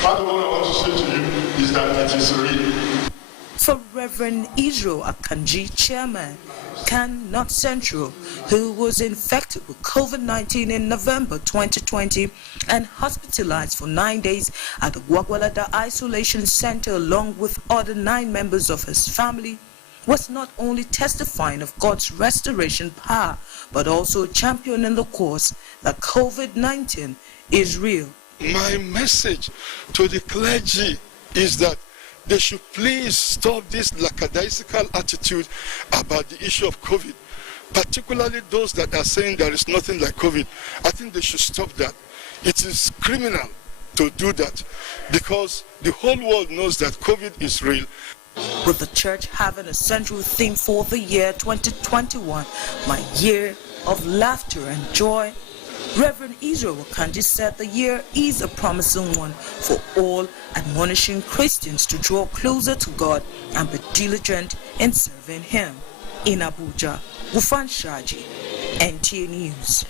What I want to say to you is that it is real. For Reverend Israel Akanji, chairman, Can North Central, who was infected with COVID-19 in November 2020 and hospitalized for 9 days at the Gwagwalada Isolation Center along with other 9 members of his family, was not only testifying of God's restoration power, but also a champion in the cause that COVID-19 is real. My message to the clergy is that they should please stop this lackadaisical attitude about the issue of COVID, particularly those that are saying there is nothing like COVID. I think they should stop that. It is criminal to do that because the whole world knows that COVID is real. With the church having a central theme for the year 2021, my year of laughter and joy, Reverend Israel Akanji said the year is a promising one for all, admonishing Christians to draw closer to God and be diligent in serving Him. In Abuja, Gufan Shaji, NTA News.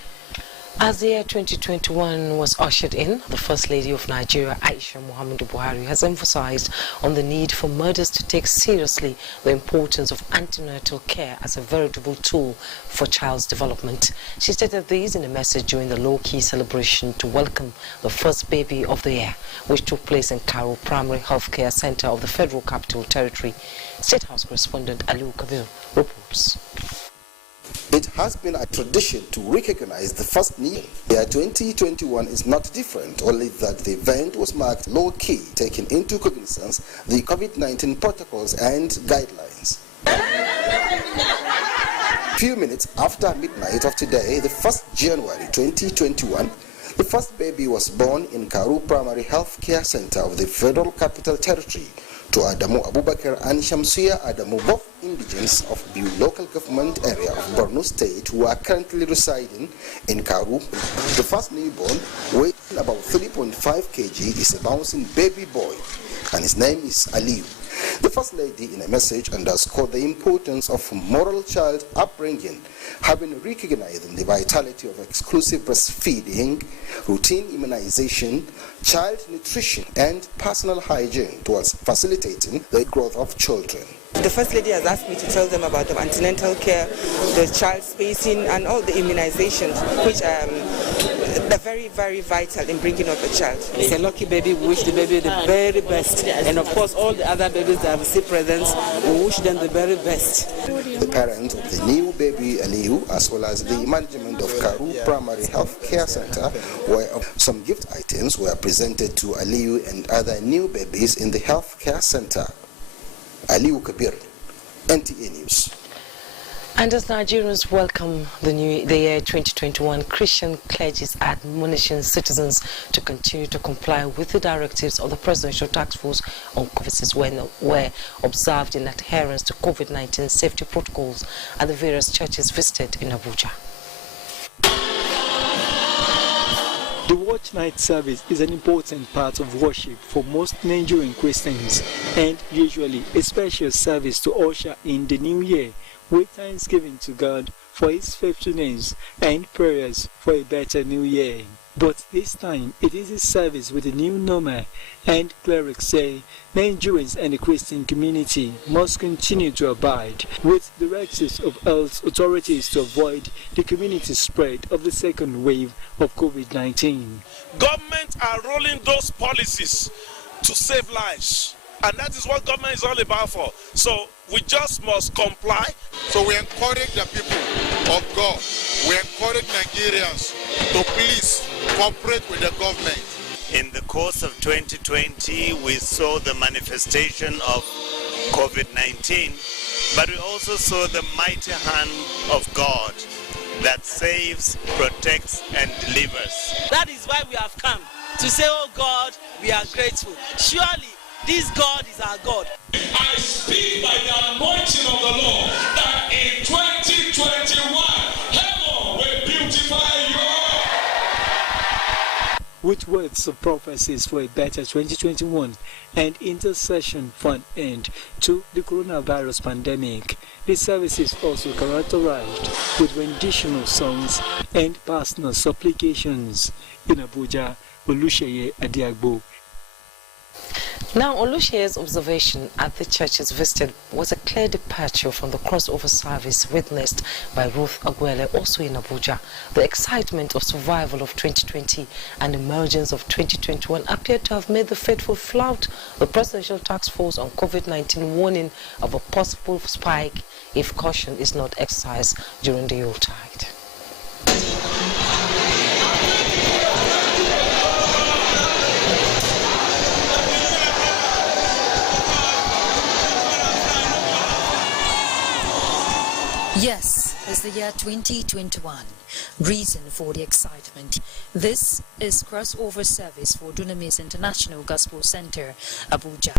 As the year 2021 was ushered in, the First Lady of Nigeria, Aisha Muhammadu Buhari, has emphasized on the need for mothers to take seriously the importance of antenatal care as a veritable tool for child's development. She stated this in a message during the low-key celebration to welcome the first baby of the year, which took place in Karo Primary Healthcare Center of the Federal Capital Territory. State House correspondent Aliu Kabir reports. It has been a tradition to recognize the first new year. Year 2021 is not different, only that the event was marked low-key, taking into cognizance the COVID-19 protocols and guidelines. Few minutes after midnight of today, the 1st January 2021, the first baby was born in Karu Primary Healthcare Center of the Federal Capital Territory to Adamu Abubakar and Shamsuya Adamu, both indigents of the local government area of Borno State who are currently residing in Karu. The first newborn, weighing about 3.5 kg, is a bouncing baby boy, and his name is Aliu. The First Lady, in a message, underscored the importance of moral child upbringing, having recognized the vitality of exclusive breastfeeding, routine immunization, child nutrition, and personal hygiene towards facilitating the growth of children. The First Lady has asked me to tell them about the antenatal care, the child spacing, and all the immunizations, which are very, very vital in bringing up a child. It's a lucky baby. We wish the baby the very best. And of course, all the other babies that have received presents, we wish them the very best. The parents of the new baby Aliu, as well as the management of Karu Primary Health Care Center, where some gift items were presented to Aliu and other new babies in the health care center. Aliu Kabir, NTA News. And as Nigerians welcome the year 2021, Christian clergies admonishing citizens to continue to comply with the directives of the Presidential Task Force on COVID were observed in adherence to COVID-19 safety protocols at the various churches visited in Abuja. The watch night service is an important part of worship for most Nigerian Christians, and usually a special service to usher in the new year with thanksgiving to God for His faithfulness and prayers for a better new year. But this time, it is a service with a new normal, and clerics say Nigerians and the Christian community must continue to abide with directives of health authorities to avoid the community spread of the second wave of COVID-19. Government are rolling those policies to save lives, and that is what government is all about for. So we just must comply. So we encourage the people of God, we encourage Nigerians to please cooperate with the government. In the course of 2020, we saw the manifestation of COVID-19, but we also saw the mighty hand of God that saves, protects, and delivers. That is why we have come to say, oh God, we are grateful. Surely This God is our God. I speak by the anointing of the Lord that in 2021, heaven will beautify you. With words of prophecies for a better 2021 and intercession for an end to the coronavirus pandemic, the service is also characterized with rendition of songs and personal supplications. In Abuja, Olusheye Adiagbo. Now, Olusheye's observation at the churches visited was a clear departure from the crossover service witnessed by Ruth Aguele, also in Abuja. The excitement of survival of 2020 and emergence of 2021 appeared to have made the faithful flout the Presidential Task Force on COVID-19 warning of a possible spike if caution is not exercised during the Yuletide. Yes, it's the year 2021. Reason for the excitement. This is crossover service for Dunamis International Gospel Center, Abuja.